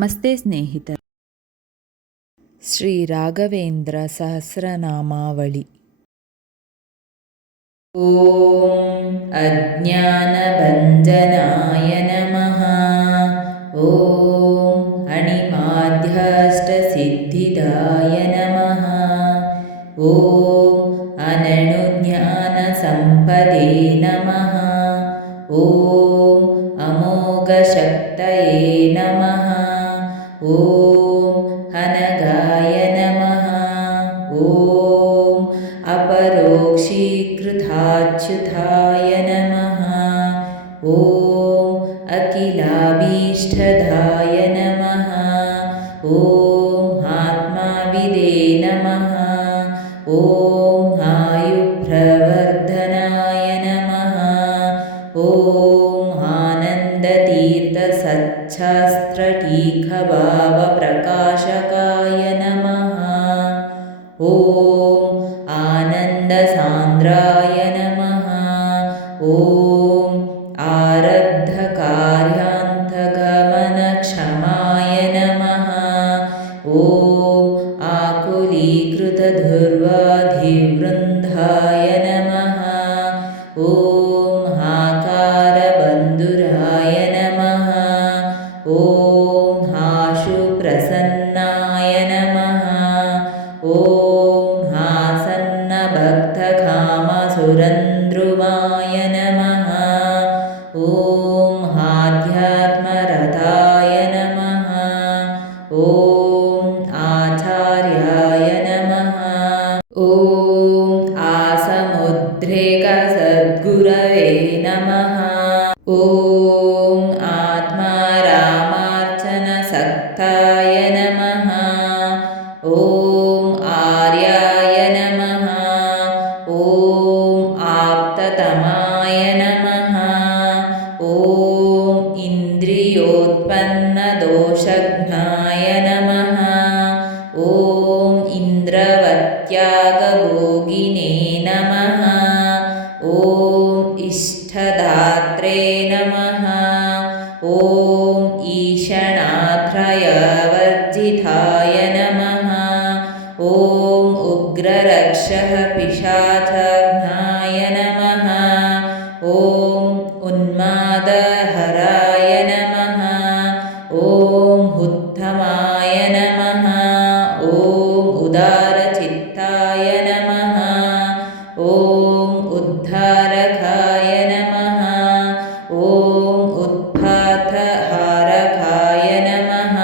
ನಮಸ್ತೆ ಸ್ನೇಹಿತರೆ. ಶ್ರೀ ರಾಘವೇಂದ್ರ ಸಹಸ್ರನಾಮಾವಳಿ. ಓಂ ಅಜ್ಞಾನಭಂಜನಾಯ ನಮಃ. ಓಂ ಅಣಿಮಾಧ್ಯಾಷ್ಟಸಿದ್ಧಿದಾಯ ನಮಃ. ಓಂ ಅನನುಜ್ಞಾನಸಂಪದೇ ನಮಃ. ಓಂ ಅಮೋಘಶಕ್ತಯೇ ನಮಃ. ಓಂ ಅನಘಾಯ ನಮಃ. ಓಂ ಅಪರೋಕ್ಷೀಕೃತಾಚ್ಯುತಾಯ ನಮಃ. ಓಂ ಅಖಿಲಾಭೀಷ್ಟದಾಯ ನಮಃ. ಓಂ ಆತ್ಮಾವಿದೇ ನಮಃ. ಓಂ ಆಯುಪ್ರವರ್ಧನಾಯ ನಮಃ. ಓಂ ಆನಂದತೀರ್ಥಸಚ್ಛಾಸ್ತ್ರಟೀಕಭಾವಪ್ರಕಾಶಕಾಯ ನಮಃ. ಓಂ ಆನಂದಸಾಂದ್ರಾಯ ನಮಃ. ಓಂ ಆರಬ್ಧಕಾರ್ಯಾಂತಗಮನಕ್ಷಮಾಯ ನಮಃ. ಓಂ ಆಕುಲೀಕೃತದುರ್ವಾಧಿವೃಂದಾಯ ನಮಃ. ಓಂ ಆಕಾರಬಂಧುರಾಯ ನಮಃ. ಓಂ ಆಶುಪ್ರಸನ್ನಾಯ ನಮಃ. ಓಂ ಆಸನ್ನಭಕ್ತಕಾಮಸುರಂದ್ರುಮಾಯ ನಮಃ. ಓಂ ಆಧ್ಯಾತ್ಮರತಾಯ ನಮಃ. ಓಂ ಆಚಾರ್ಯಾಯ ನಮಃ. ಓಂ ಆಸಮುದ್ರೇಕಸದ್ಗುರವೇ ನಮಃ. ಓಂ ಆತ್ಮಾರಾಮಾರ್ಚನಸಕ್ತಾಯ ನಮಃ. ಓಂ ಆರ್ಯಾಯ ನಮಃ. ಓಂ ಆಪ್ತತಮಾಯ ನಮಃ. ಓಂ ಇಂದ್ರಿಯೋತ್ಪನ್ನದೋಷಜ್ಞಾಯ ನಮಃ. ಓಂ ಇಂದ್ರವತ್ಯಾಗಭೋಗಿನೇ ನಮಃ. ಓಂ ಇಷ್ಟದಾತ್ರೇ ನಮಃ. ಓಂ ಈಶಣಾತ್ರಯವರ್ಜಿತಾಯ ನಮಃ. ಓಂ ಉಗ್ರರಕ್ಷಃ ಪಿಶಾಚಘ್ನಾಯ ನಮಃ. ಓಂ ಉನ್ಮಾದಹರಾಯ ನಮಃ. ಓಂ ಉತ್ತಮಾಯ ನಮಃ. ಓಂ ಉದಾರಚಿತ್ತಾಯ ನಮಃ. ಓಂ ಉದ್ಧಾರಕಾಯ ನಮಃ. ಓಂ ಉತ್ಪಾತಹಾರಕಾಯ ನಮಃ.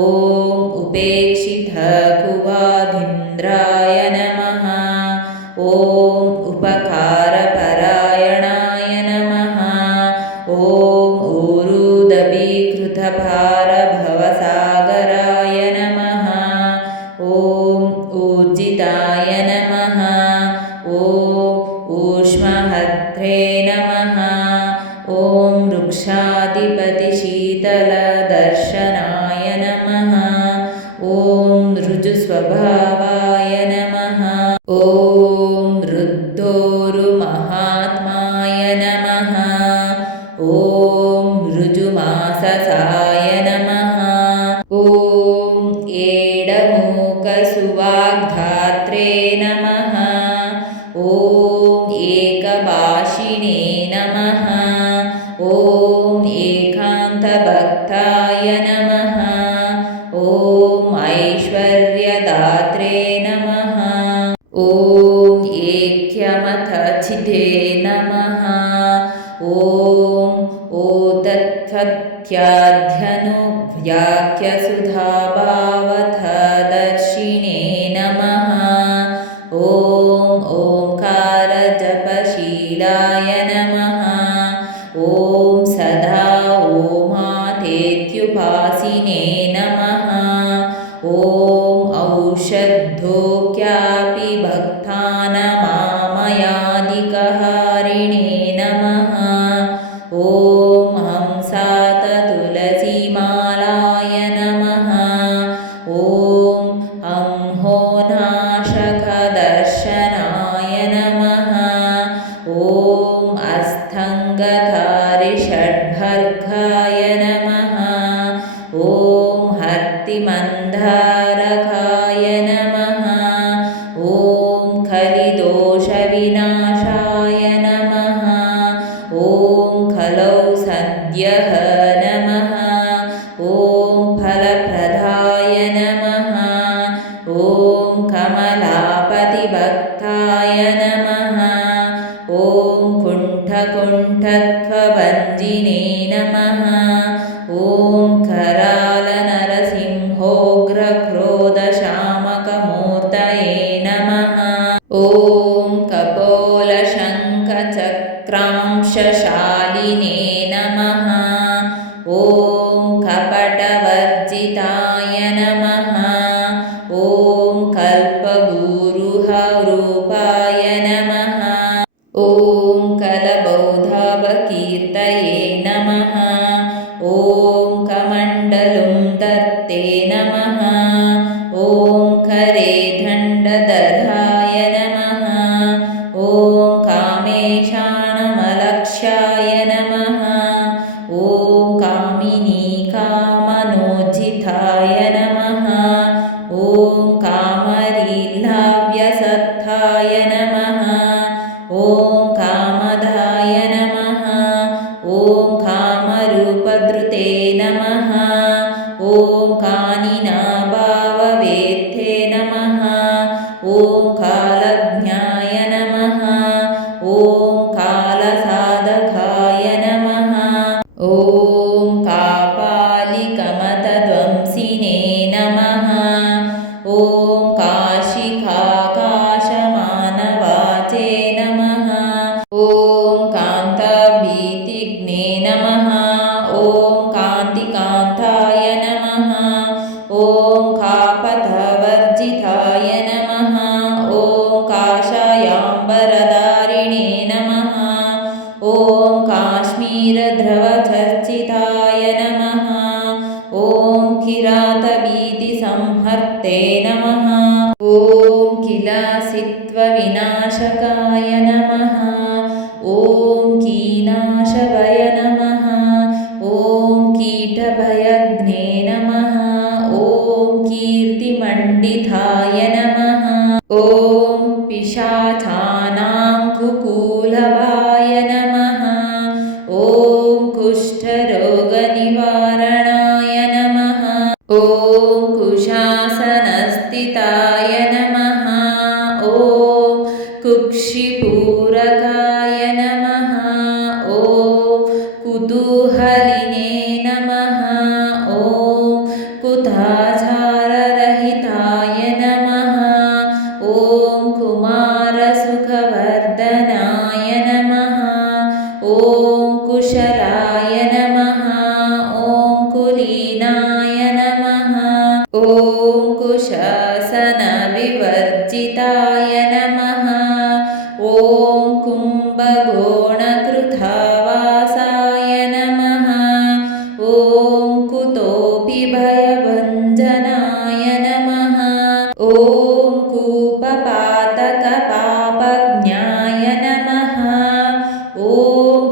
ಓಂ ಉಪೇಕ್ಷಿತಕುವಾಧೀಂದ್ರಾಯ ನಮಃ. ಓಂ ಉಪಕಾರಪರಾಯಣಾಯ ನಮಃ. ಓಂ ಊರುದಪೀಕೃತಭಾರಭವಸಾಗರಾಯ ನಮಃ. ಓಂ ಊರ್ಜಿತಾಯ ನಮಃ. ಓಂ ಊಷ್ಮಹದ್ರೇ ನಮಃ. ಓಂ ವೃಕ್ಷಾಧಿಪತಿಶೀತಲದರ್ಶನಾಯ ನಮಃ. ಓಂ ಋಜುಸ್ವಭಾವಾಯ ನಮಃ. ಓಂ ಋದ್ದೋರುಮಹಾತ್ಮಾಯ ನಮಃ. ಓಂ ಋಜುಮಾಸಸಾಯ ನಮಃ. ಓಂ ಏಡಮೂಕಸುವಾಗ್ಧಾತ್ರೇ ನಮಃ. ಓಂ ಏಕಭಾಷಿಣೇ ನಮಃ. ಓಂ ಏಕಾಂತಭಕ್ತಾಯ ನಮಃ. ಓಂ ಐಶ್ವರ್ಯದಾತ್ರೇ ನಮಃ. ಓಂ ಏಕ್ಯಮಥಚಿದೇ ನಮಃ. ಓಂ ಓತತ್ಥತ್ಯಾಧ್ಯನುವ್ಯಾಖ್ಯಸುಧಾಭಾವಥದರ್ಶಿನೇ ನಮಃ. ಓಂ ಓಂಕಾರಜಪಶೀಲಾಯ ನಮಃ. ಓಂ ಸದಾ ಓಮಾತೇತ್ಯುಪಾಸಿನೇ ನಮಃ. ಓಂ ಔಷಧೋಕ್ಯಾಪಿ ಭಕ್ತಾನಮಾಮಯಾದಿಕಹಾರಿಣೇ ನಮಃ. ಓಂ ಹಂಸಾತತುಲಸೀಮಾಲಾಯ ನಮಃ. ಓಂ ಅಂಹೋನಾಶಕದರ್ಶನಾಯ ನಮಃ. ಓಂ ಅಸ್ಥ विनाशाय नमः। ॐ खलौ सद्यः नमः। ॐ फलप्रदाय नमः। ॐ कमलापतिभक्ताय नमः। ॐ कुण्ठकुण्ठत्वभञ्जिने नमः। ॐ करालनरसिंहोग्रक्रोधशामकमूर्तये नमः। ॐ कपोलशङ्खचक्रांशशालिने नमः। ॐ कपटवर्जिताय नमः। ॐ कल्पगुरुरूपाय नमः। ॐ कलबौधाभकीर्तये नमः। ॐ कमण्डलुं दत्ते नमः। ॐ करे दण्डधराय नमः। ॐ कामेशानमलक्ष्याय नमः। ॐ कामिनीकामनोज्झिताय नमः। ॐ कामरील्लाव्यसत्थाय नमः। ॐ कामदाय नमः। ॐ कामरूपधृते नमः। ॐ कानिनाभाववेत्ते नमः। ॐ कालज्ञाय नमः। ॐ कालसाधकाय नमः। ॐ कापालिकमतध्वंसिने नमः। ॐ काशिकाकाशमानवाचे नमः। ॐ कान्ताभीतिघ्ने नमः। ॐ कान्तिकान्ताय नमः। ॐ कापथवर्जिताय नमः। ॐ काषायाम्बरधारिणे नमः। ॐ काश्मीरध्रुवचर्चिताय नमः। ॐ किरातभीतिसंहर्ते नमः। ॐ किलासित्वविनाशकाय नमः। ॐ कीनाशभय नमः। ॐ कीटभयघ्ने नमः। ॐ कीर्तिमण्डिताय नमः। ॐ पिशाचानां कुकूलभाय नमः। ॐ कुष्ठरोगनिवारणाय नमः। ॐ कुशासनस्थिताय नमः। ॐ कुक्षिपूरकाय नमः। ॐ कुतूहलिने नमः। ॐ कुताचाररहिताय नमः। ॐ कुमारसुखवर्धनाय नमः। ॐ कुशलाय नमः। ॐ कुलीनाय नमः। ॐ कुशासनविवर्जिताय नमः। ॐ कुम्भकोणकृतावासाय नमः। ॐ कुतोऽपि भयभञ्जनाय नमः। ॐ कूपपातकपापज्ञाय नमः। ॐ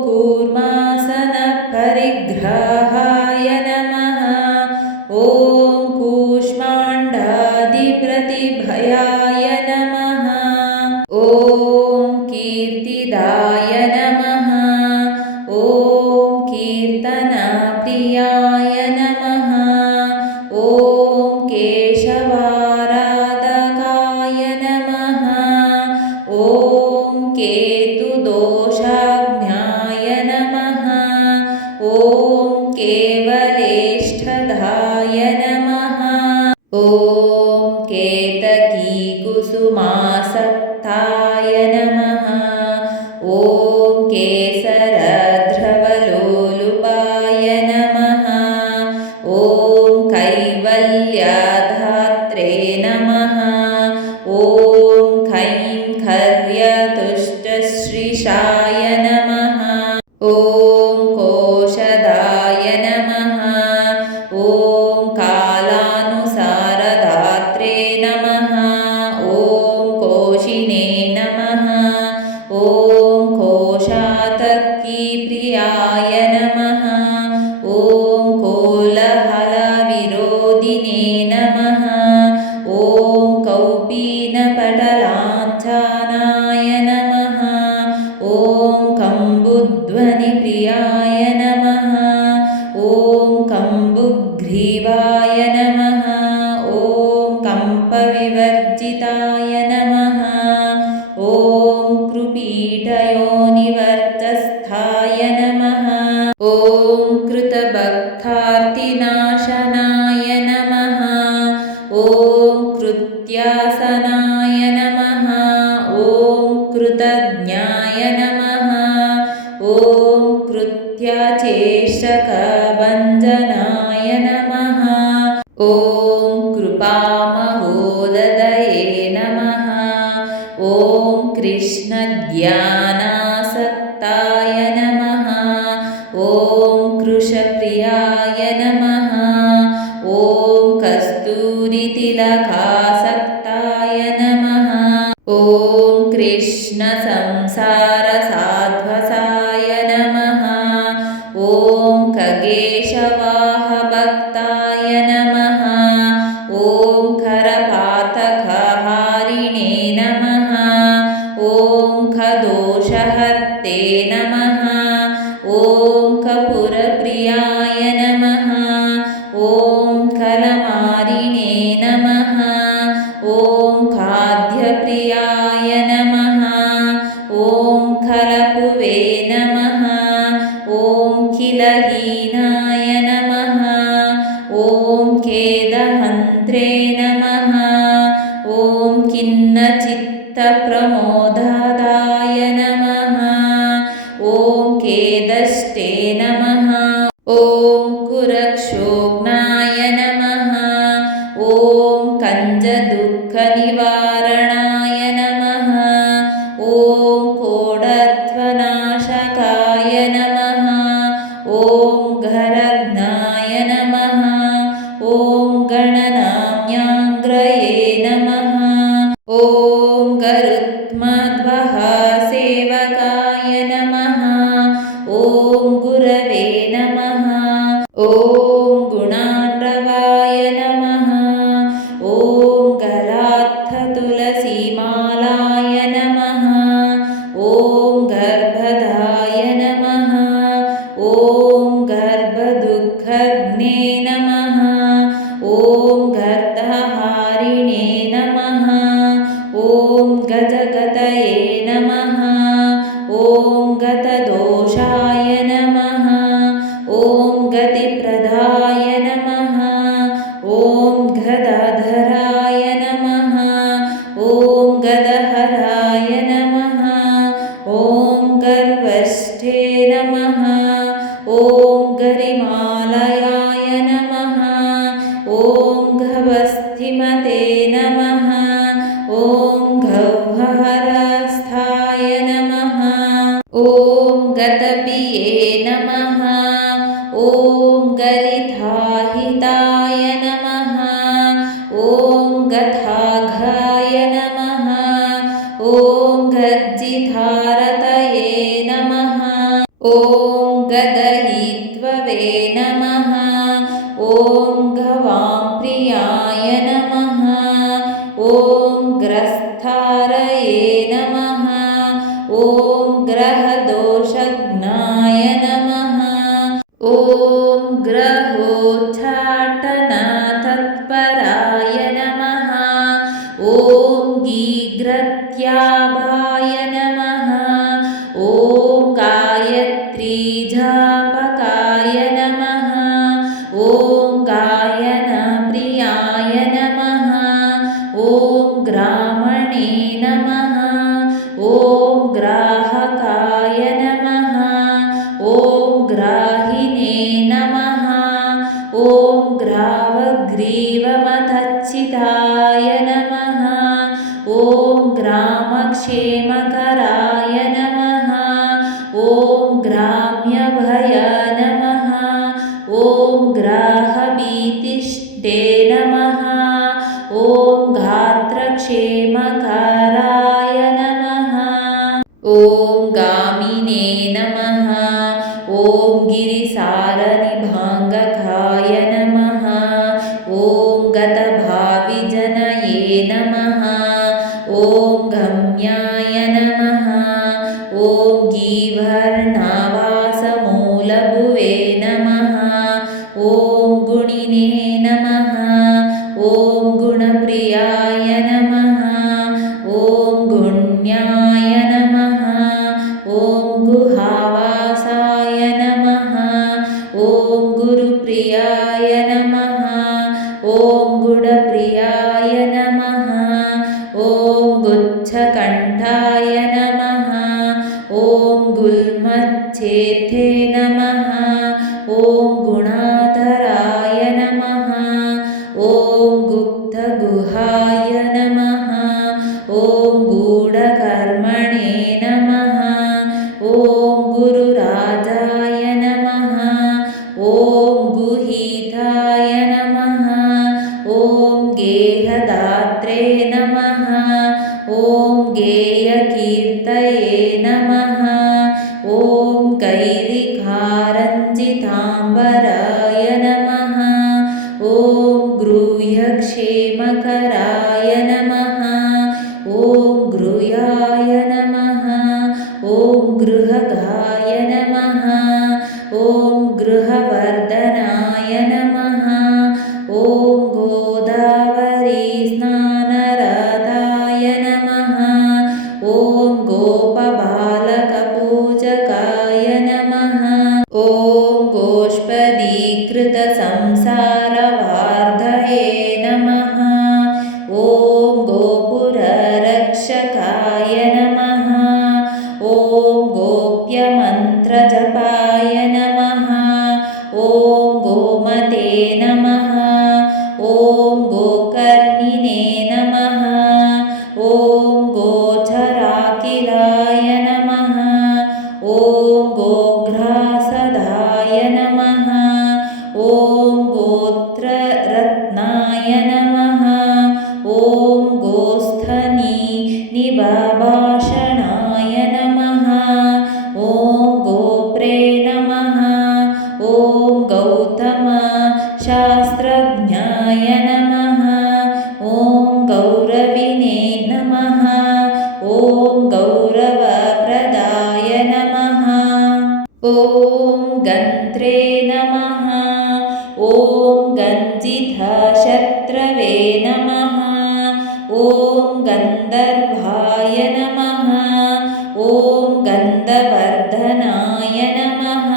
कूर्मासनपरिग्रहाय नमः। ॐ कूष्माण्डादिप्रतिभयाय नमः। ॐ कीर्तिदाय नमः। ॐ कीर्तनप्रियाय नमः। ॐ केशवाराधकाय नमः। ॐ केतुदोषाज्ञाय नमः। ॐ केवलेष्ठदाय नमः। ॐ केतकीकुसुमासक्ताय नमः। ॐ केसरध्रुवलोलुपाय नमः। ॐ कैवल्याधात्रे नमः। ॐ कैङ्कर्यतुष्टश्रीशाय नमः। ॐ कोशदाय नमः। ॐ कालानुसारधात्रे नमः। ॐ कोशिने नमः। ॐ कोशातकीप्रियाय नमः। ॐ कोलहलविरोधिने नमः। ॐ कौपीनपटलाञ्छनाय नमः। नमः ॐ कृत्याचेष्टकभञ्जनाय नमः ॐ कृपामहोदधये नमः ॐ कृष्णज्ञानासक्ताय नमः ॐ कृशप्रियाय नमः ॐ कस्तूरितिलकासक्ताय नमः ॐ कृष्णसंसारसाध्वसाय नमः ॐ खगेशवाहभक्ताय नमः ॐ करपातकहारिणे नमः ॐ खदोषहर्ते नमः ॐ कपूरप्रियाय नमः ॐ कलमारिणे नमः ॐ खाद्यप्रियाय नमः ॐ कलपुवे नमः ॐ किलहीनाय नमः ॐ खेदहन्त्रे नमः ॐ खिन्नचित्तप्रमोदाय नमः ॐ खेदष्टे नमः ॐ कुरक्षोघ्नाय नमः ॐ कञ्जदुःखनिवारणाय नमः ॐ कोडध्वनाशकाय नमः ॐ घरघ्नाय नमः ॐ गणनाम्याङ्ग्रये नमः ॐ गरुत्मध्वः सेवकाय नमः ॐ गुरवे नमः ॐ गुणाण्डवाय नमः ॐ गलात्थतुलसीमालाय नमः ॐ गर्भधाय नमः ॐ गर्भदुःखघ्ने नमः ॐ गर्दहारिणे नमः ॐ गजगतये नमः ॐ गतदोषाय नमः ॐ गतिप्रदाय नमः ॐ गदाधराय नमः ॐ गदहराय नमः ॐ गर्वष्ठे नमः ॐ गरिमालयाय नमः ॐ गवस्थिमते नमः ॐ गह्वरस्थाय नमः ॐ गतपिये नमः ॐ गलिताहिताय नमः ॐ गथाघाय नमः ॐ गर्जितारतये नमः ॐ गदहित्ववे नमः ॐ गवांप्रियाय नमः ॐ ग्रस्थारये नमः ॐ ग्रहदोषघ्नाय नमः ॐ ग्रहोच्चाटनतत्पराय नमः ॐ गीघ्रत्याभाय नमः ॐ गायत्रीजापकाय नमः ॐ गायनप्रियाय नमः ॐ ग्रामणे नमः ॐ ग्राहकाय नमः ॐ ग्राहिणे नमः ॐ ग्रावग्रीवमतच्चिताय नमः ॐ ग्रामक्षेमकराय नमः ॐ ग्राम्यभय नमः ॐ ग्राहभीतिष्टे नमः ॐ गात्रक्षेमकराय नमः ॐ गामिने नमः ॐ गिरिसारनिभाङ्गकाय नमः ॐ गतभाविजनये नमः ॐ गम्याय नमः ॐ गीवर्णावासमूलभुवे नमः ॐ गुणिने नमः ॐ गुणप्रियाय नमः ॐ गुण्याय नमः ॐ गुहावासाय नमः ॐ गुरुप्रियाय नमः ॐ गुडप्रियाय नमः ॐ गुच्छकण्ठाय नमः गुरुमच्छेथे नमः। ॐ गुणाधराय नमः। ॐ गुप्तगुहाय नमः। ॐ गूढकर्मणे नमः। ॐ गुरुराजाय नमः। ॐ गुहीताय नमः। ॐ गेहदात्रे नमः। ॐ गेयकीर्तये नमः। ॐ कैरिकारञ्जिताम्बराय नमः। ॐ गृह्यक्षेमकराय नमः। ॐ गृह्याय नमः। ॐ गृहगाय नमः। ॐ गृहवर्धनाय नमः। ॐ गोदावरी स्नानरताय नमः। ॐ गोपबालकपूजकाय नमः। ॐ गोष्पदीकृतसंसारवार्धये नमः। ॐ गोपुररक्षकाय नमः। ॐ गोप्यमन्त्रजपाय नमः। ॐ गोमते नमः। ॐ गोकर्णिने नमः। ॐ गोचराकिलाय नमः। ॐ गोघ्रासदाय नमः। ॐ गोत्ररत्नाय नमः। ॐ गोस्थनी निभाषणाय नमः। ॐ गोप्रे नमः। ॐ गौतम शास्त्रज्ञाय नमः। ॐ गौरविने नमः। ॐ गौरवप्रदाय नमः। ॐ गन्त्रे नमः। ॐ गञ्जितशत्रवे नमः। ॐ गन्धर्वाय नमः। ॐ गन्धवर्धनाय नमः।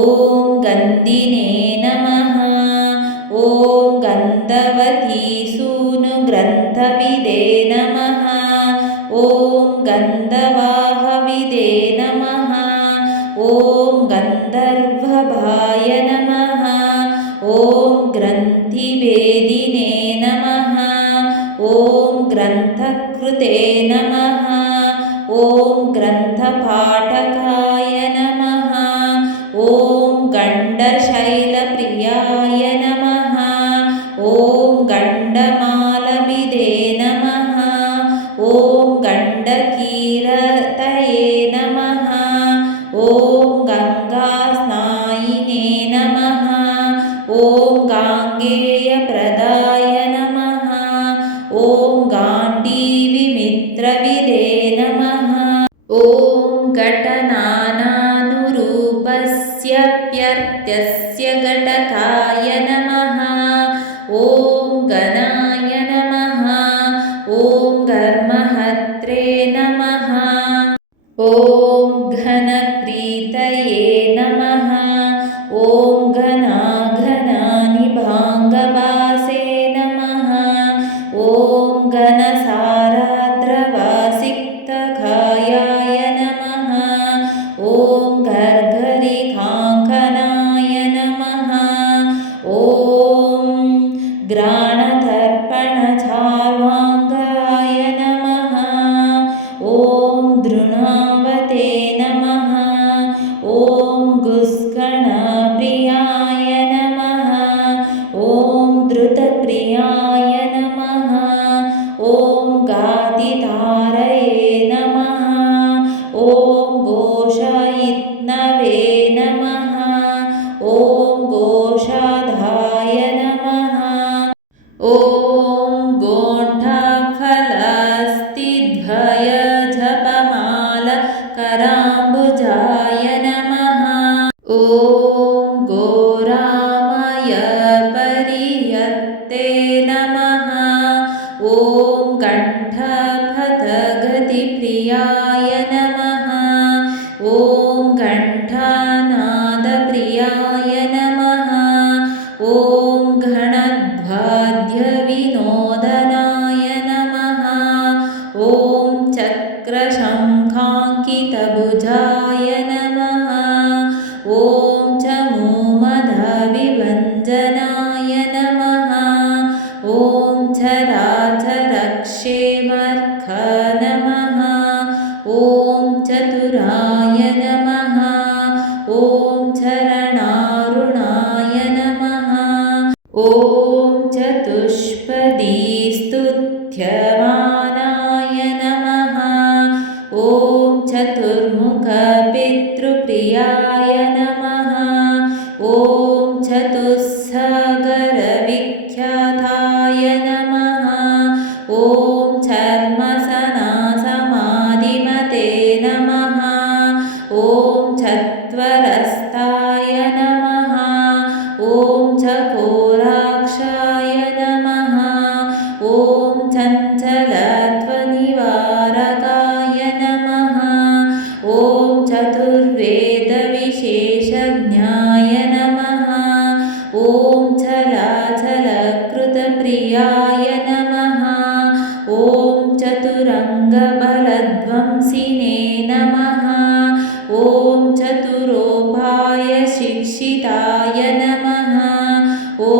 ॐ गन्धिने नमः। ॐ गन्धवती सूनुग्रन्थविदे नमः। ॐ गन्धवाहविदे नमः। ॐ गन्धर्वभाय नमः। ॐ ग्रन्थिवेदिने नमः। ॐ ग्रन्थकृते नमः। ॐ ग्रन्थपाठकाय नमः। ॐ गण्डशैलप्रियाय नमः। ॐ गण्डमालविदे नमः। ॐ गण्डकीरतये नमः। ॐ गङ्गास्नायिने नमः। ॐ गाङ्गेयप्रदाय नमः। ॐ गाण्डीविमित्रविदे नमः। ॐ घटनानानुरूपस्यप्यर्थ्यस्य घटकाय नमः। ॐ गणाय नमः। ॐ घर्महत्रे नमः। ॐ घनप्रीतये नमः। ॐ घनाघनानिभाङ्गवासे नमः। ॐ घनसाराद्रवासिक्तकायाय नमः। ॐ घर्घरिकाङ्कनाय नमः। ॐ घ्राणदर्पणचार्वाङ्गाय नमः। ॐ दृणावते नमः। ॐ गुस्कणप्रियाय नमः। ॐ धृतप्रियाय नमः। ॐ गादितारये नमः। ॐ घोषयित्नवे नमः। ॐ घोषाधाय नमः। ॐ गोण्ठफलस्तिध्वयजपमालकराम्बुजाय नमः। ॐ गोरामय परियत्ते नमः। ॐ कण्ठपथगतिप्रियाय नमः। ॐ घण्टानादप्रियाय नमः। ॐ घणद्वाद्यविनोदनाय नमः। ॐ चक्रशङ्खाङ्कितभुजाय नमः। चतुराय नमः ॐ चरणारुणाय नमः ॐ चतुष्पदीस्तुत्यमानाय नमः ॐ चतुर्मुखपितृप्रियाय नमः ॐ चतुस्सागरविख्याताय नमः ॐ चर्मसनासमाधिमते नमः ॐ चत्वरस्ताय नमः ॐ चकोराक्षाय नमः ॐ चञ्चलत्वनिवारकाय नमः ॐ चतुर्वेदविशेषज्ञाय नमः ॐ चलाचलकृतप्रियाय नमः ॐ चतुरङ्गबलध्वंसिने नमः ॐ चतुरोपायशिक्षिताय नमः ॐ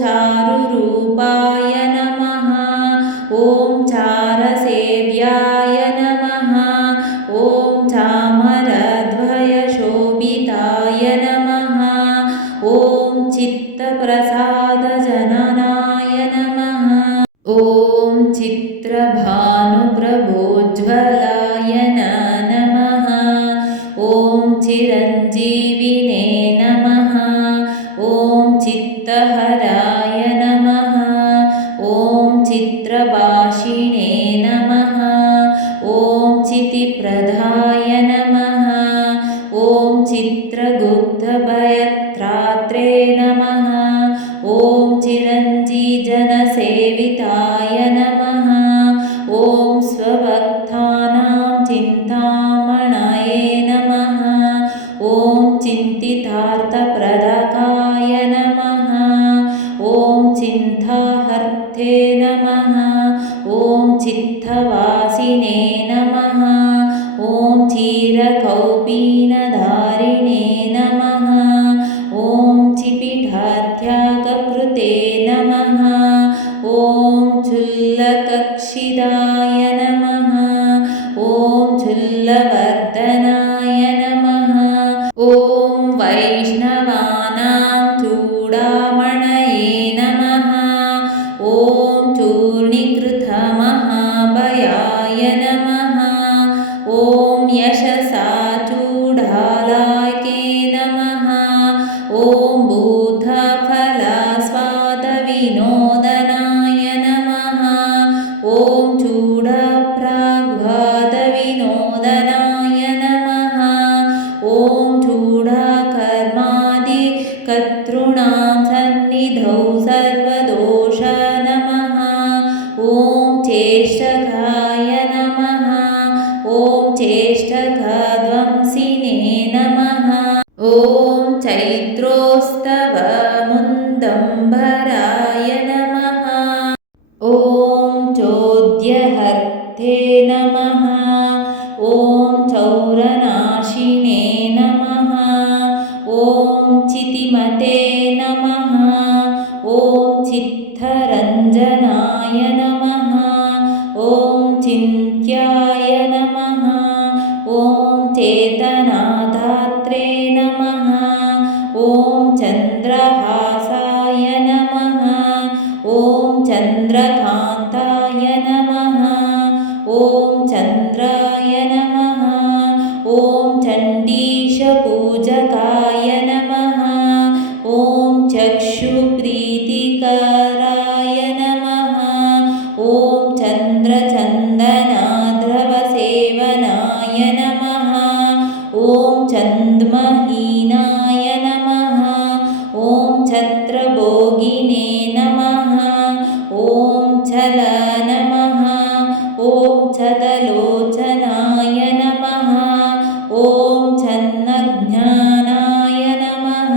चारुरूपाय नमः ॐ चारसेव्याय नमः ॐ चामरद्वयशोभिताय नमः ॐ चित्तप्रसादजननाय नमः ॐ चित्रभानुप्रभोज्ज्वलाय नमः ॐ चिरञ्जीविने नमः ॐ चित्तहराय नमः ॐ चित्रभाषिणे नमः ॐ चितिप्रदाय नमः ॐ चित्रगुप्तभयत्रात्रे नमः ॐ चिरञ्जीजनसेविताय नमः ॐ स्वभक्तानां चिन्तामणये नमः ॐ चिन्तितार्थप्रदाय नमः ॐ चिन्ताहर्थे नमः ॐ चित्तवासिने नमः ॐ चिरकौपीनधारिणे नमः ॐ चिपीठात्यागकृते नमः ॐ चुल्लकक्षिदाय नमः ॐ चुल्लवर्धनाय नमः ॐ वैष्णवानां चूडामणये नमः ॐ चूर्णीकृतमहाभयाय नमः ॐ यशसा चूडालाके नमः ॐ भूतफलास्वादविनोदनाय नमः ॐ चूडप्राग्वादविनोदनाय नमः ॐ चूडाकर्मादिकर्तॄणां सन्निधौ सर्वदोष नमः ॐ चेष्टकाय नमः ॐ चेष्टकाध्वंसिने नमः ॐ चैत्रोत्सवमुन्दम्बराय नमः ॐ चोद्यहर्थे नमः ॐ चौरनाशिने नमः ॐ चितिमते नमः ॐ चित्तरञ्जनाय नमः ॐ चिन्त्याय नमः ॐ चेतनाधात्रे नमः ॐ चन्द्रहासाय नमः ॐ चन्द्रकान्ताय नमः ॐ चन्द्राय नमः ॐ चण्डीशपूजकाय नमः ॐ चक्षुप्रीतिकराय नमः ॐ चन्द्रचन्दनाद्रवसेवनाय नमः ॐ चन्द्महीनाय नमः ॐ छत्रभोगिने नमः ॐ चल नमः ॐ चदलोचनाय नमः ॐ छन्नज्ञानाय नमः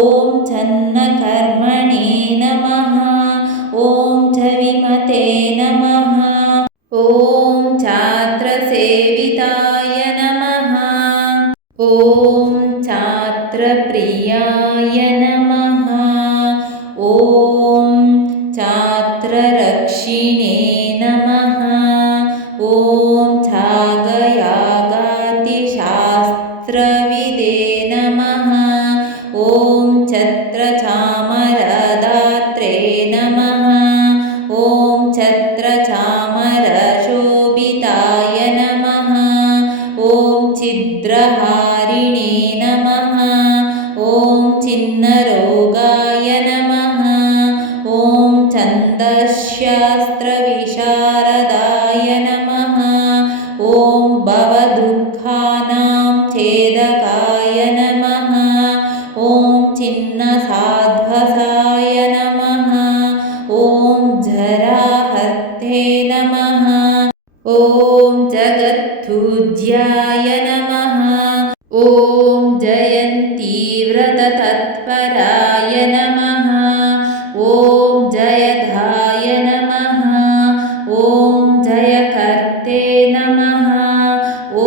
ॐ छन्नकर्मणे नमः ॐ चविमते नमः ॐ छात्रसेविताय नमः ॐ छात्रप्रियाय नमः ॐ छात्ररक्षिणे नमः ॐ छागयागातिशयनाय नमः। ॐ छत्रचामरदात्रे नमः। ॐ छत्रचामरशोभिताय नमः। ॐ छिद्रहारिणे नमः। ॐ छिन्नरोगाय नमः। ॐ छन्दश्शास्त्रविशारदाय नमः। ॐ भवदुःखानां छेदकाय नमः। ॐ छिन्नसाध्वसाय नमः। ॐ जराहर्ते नमः। ॐ जगत्पूज्याय नमः। ॐ जयन्तीव्रततत्पराय नमः। ॐ जयधाय नमः। ॐ जयकर्ते नमः। ॐ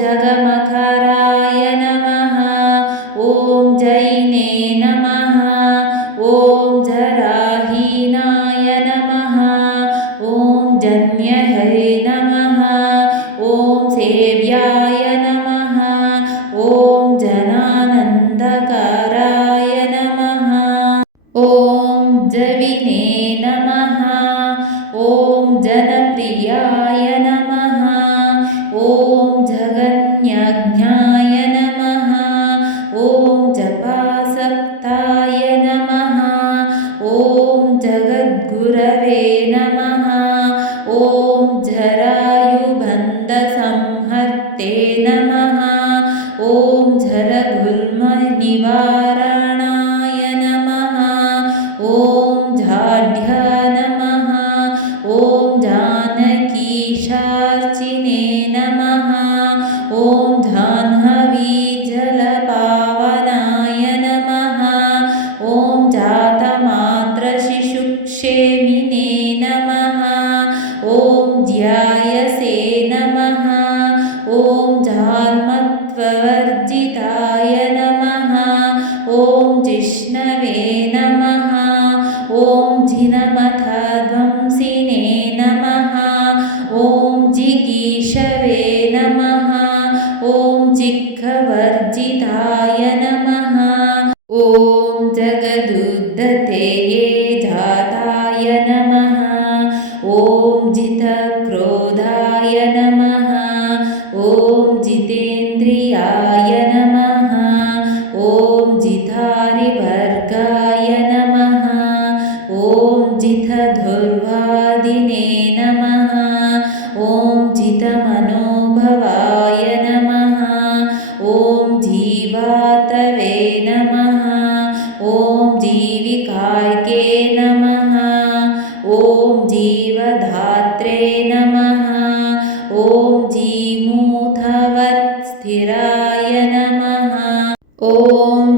जगमकराय नमः। ॐ जयिने नमः। ॐ जराहीनाय नमः। ॐ जन्यहरे नमः। ॐ सेव्याय नमः। ॐ जनानन्दकाराय नमः। ॐ जविने नमः। ॐ जनप्रियाय नमः। ॐ जगन्यज्ञाय नमः। ॐ जपासक्ताय नमः। ॐ जगद्गुरवे नमः। ॐ जरायुबन्धसंहर्ते नमः। ॐ जलगुल्मनिवारणाय नमः। ॐ जाढ्य नमः। ॐ जानकीशार्चिने नमः। ॐ जाह्नवीजलपावनाय नमः। ॐ जातमात्रशिशुक्षेमिने नमः। ॐ ध्यायसे नमः। ॐ जान्मत्ववर्जिताय नमः। ॐ जिष्णवे नमः। ॐ जिनमथध्वंसिने नमः। ॐ जिगीषवे नमः। ॐ जिह्वर्जिताय नमः। ॐ जगदुद्धतेये जाताय नमः। ॐ जितक्रोधाय नमः। ॐ जितेन्द्रियाय नमः। ॐ जितारिवर्गाय नमः। ॐ जितधुर्वादिने नमः। ॐ जितमनोभवाय नमः। ॐ जीवातवे नमः। ॐ जीविकार्के नमः। ॐ जीवधात्रे नमः। ॐ जीमूतवत्स्थिराय नमः। ॐ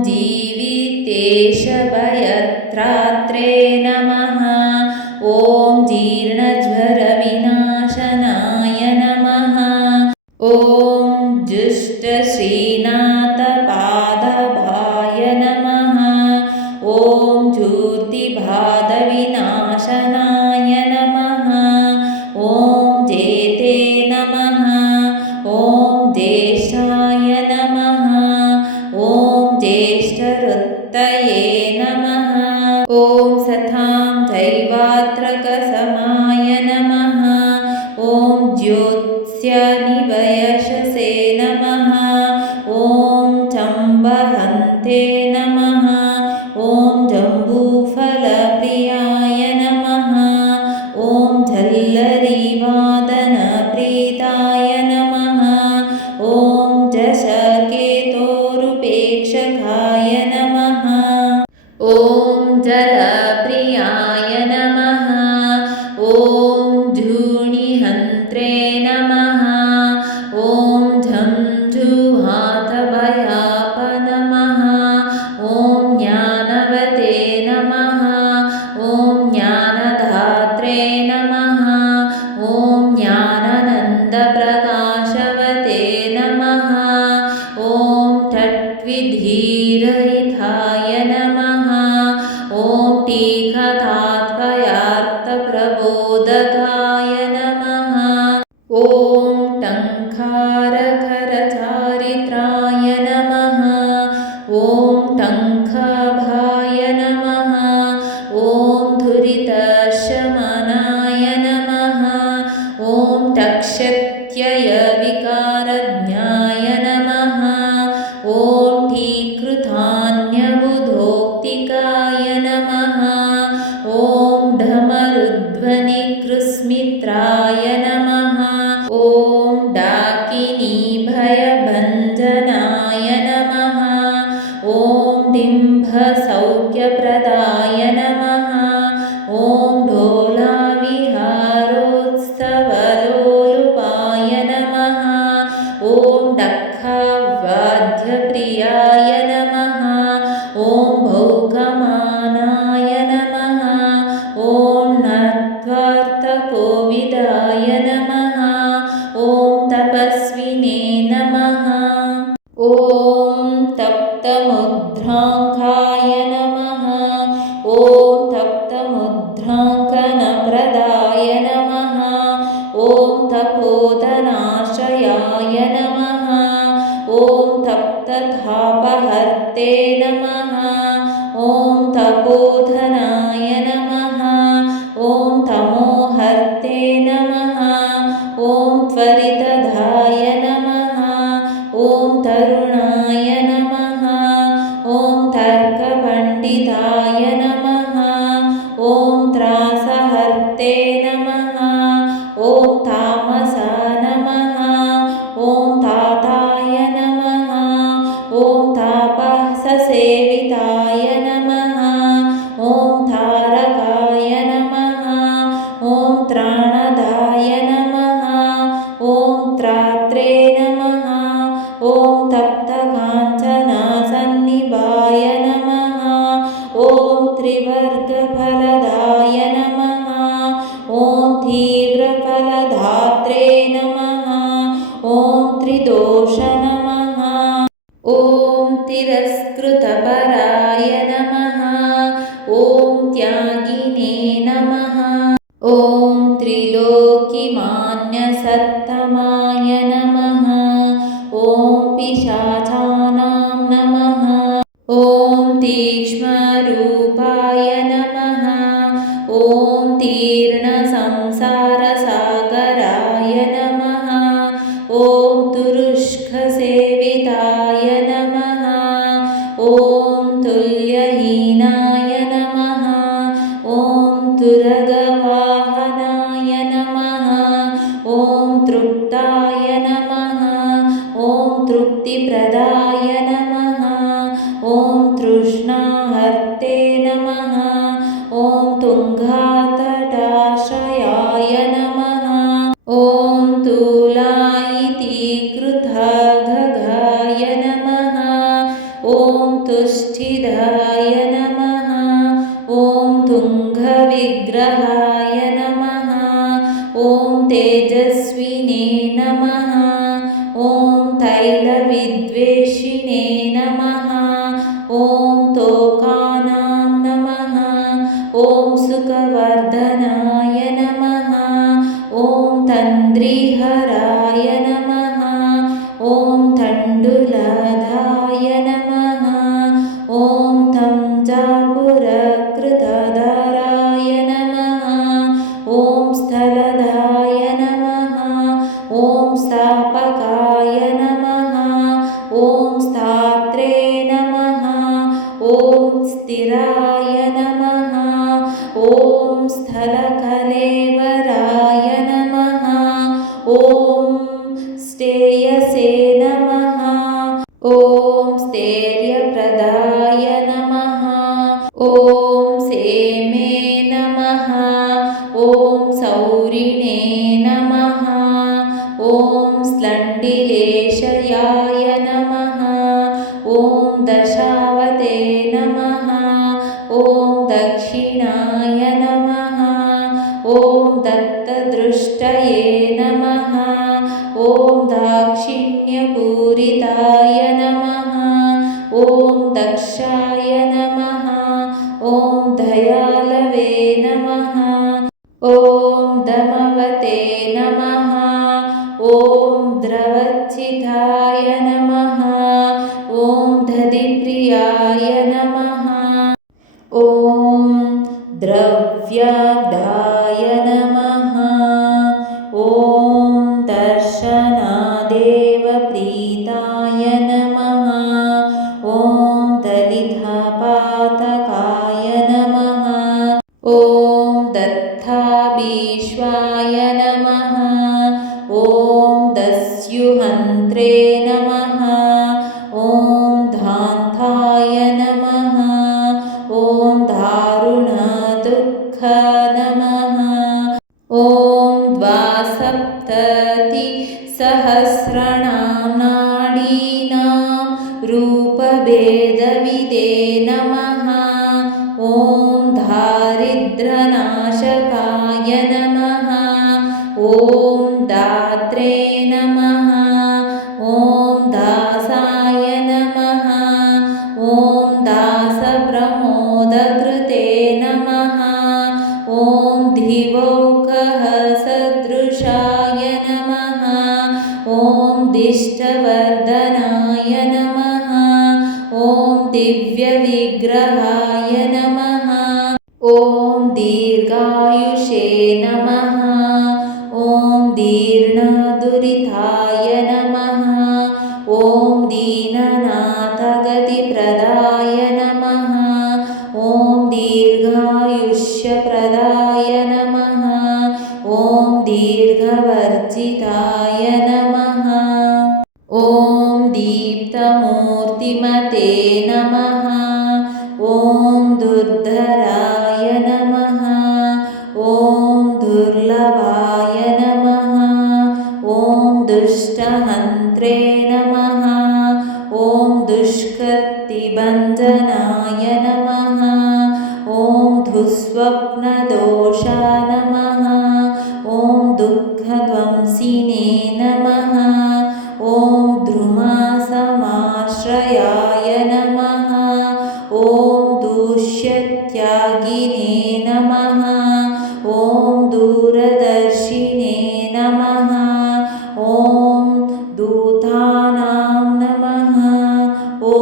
जीवितेशभयत्रात्रे नमः। ॐ जीर्णज्वरविनाशनाय नमः। ॐ जुष्टश्रीनाथपादभाय नमः। ॐ ज्योतिबाधविनाशनाय नमः। ॐ जेते नमः। ॐ ज्येष्ठाय नमः। ॐ ज्येष्ठरुत्तये नमः। ॐ सतां दैवात्रकसमाय नमः। ॐ ज्योत्स्यनिवयशसे नमः। ॐ चम्बहन्ते नमः। ॐ जम्बूफलप्रियाय नमः। ॐ झल्लरीवादनप्रीताय नमः। ॐ डिम्भसौख्यप्रदाय नमः ॐ डोलाविहारोत्सवलोलुपाय नमः ॐ डक्खवाद्यप्रियाय नमः ॐ भौकमानाय नमः ॐ नत्वार्थकोविदाय नमः ॐ तपस्विने नमः ॐ तप्तमुद्राङ्काय नमः ॐ तप्तमुद्राङ्कनप्रदाय नमः ॐ तपोधनाश्रयाय नमः ॐ तप्ततापहर्ते नमः ॐ तपोधनाय नमः ॐ तमोहर्ते नमः ॐ त्वरितधाय नमः ॐ तरुणाय नमः ॐ तर्कपण्डिताय नमः ॐ त्रासहर्ते नमः ॐ तामसा नमः ॐ ताताय नमः ॐ तापससेविताय नमः ॐ तारकाय नमः ॐ त्राणदाय नमः ॐ त्रात्रे नमः ॐ तप्तकाञ्चनसन्निभाय नमः ॐ त्रिवर्गफलदाय नमः ॐ तीव्रफलधात्रे नमः ॐ त्रिदोष नमः ॐ तिरस्कृतपराय नमः ॐ त्यागिने नमः ॐ त्रिलोकिमान्यसत्तमाय नमः ॐ पिशाचानां नमः ॐ तीक्ष्णरूपाय नमः ॐ तीर्णसंसारसागराय नमः ॐ तुरुष्कसेविताय नमः ॐ तुल्यहीनाय नमः ॐ तुरगवाहनाय नमः ॐ तृप्ताय नमः ॐ तृप्तिप्रदाय नमः ॐ तृष्णाहर्ते नमः ॐ तुङ्गातटाश्रयाय नमः ॐ तूलायितीकृतगगाय नमः ॐ तुष्टिदाय नमः ॐ तुङ्गविग्रहाय नमः ॐ तेजस्विने नमः ॐ तैलविद्वेषिणे नमः ॐ तोकानां नमः ॐ सुखवर्धनाय नमः ॐ तन्द्रीहराय नमः ॐ तण्डुलधाय नमः ॐ तञ्जापुरकृतधराय नमः ॐ स्थलधाय नमः ॐ स्थापकाय नमः ॐ स्थात्रे नमः ॐ स्थिराय नमः ॐ स्थलकलेवराय नमः ॐ स्थेयसे नमः ॐ स्थैर्यप्रदाय नमः ॐ सेमे नमः ॐ सौरिणे नमः ॐ स्लण्डिलेशयाय नमः ॐ दशावते नमः ॐ दक्षिणाय नमः ॐ दत्तदृष्टये नमः ॐ दाक्षिण्यपूरिताय नमः ॐ दक्षाय नमः ॐ दयालवे नमः ॐ दमवते नमः ॐ द्रवच्चिताय नमः ॐ दधिप्रियाय नमः ॐ द्रव्याब्धाय नमः ॐ दर्शनादेव प्रीताय नमः ॐ दलितापातकाय नमः ॐ दत्ताभीष्वाय नमः ॐ दस्युहन्त्रे नमः ॐ धान्ताय नमः भेदविदे नमः। ॐ दारिद्र्यनाशकाय नमः। ॐ दात्रे नमः। ॐ दासाय नमः। ॐ दासप्रमोदकृते नमः। ॐ दिवौकः सदृशाय नमः। ॐ दिष्टवर्धनाय नमः। ॐ दिव्यविग्रहाय नमः। ॐ दीर्घायुषे नमः। ॐ दीर्णदुरिताय नमः। ॐ दीननाथगतिप्रदाय नमः। ॐ दीर्घायुष्यप्रदाय नमः। ॐ दीर्घवर्जिताय नमः। ॐ दीप्तमूर्तिमते नमः। ॐ दुर्धराय नमः। ॐ दुर्लभाय नमः। ॐ दुष्टहन्त्रे नमः। ॐ दुष्कृतिभञ्जनाय नमः। ॐ दुःस्वप्नदोषा नमः। ॐ दुःखध्वंसिने नमः। ॐ द्रुमासमाश्रयाय नमः। ॐ दूष्यत्यागिने नमः। ॐ दूरदर्शिने नमः। ॐ दूतानां नमः। ॐ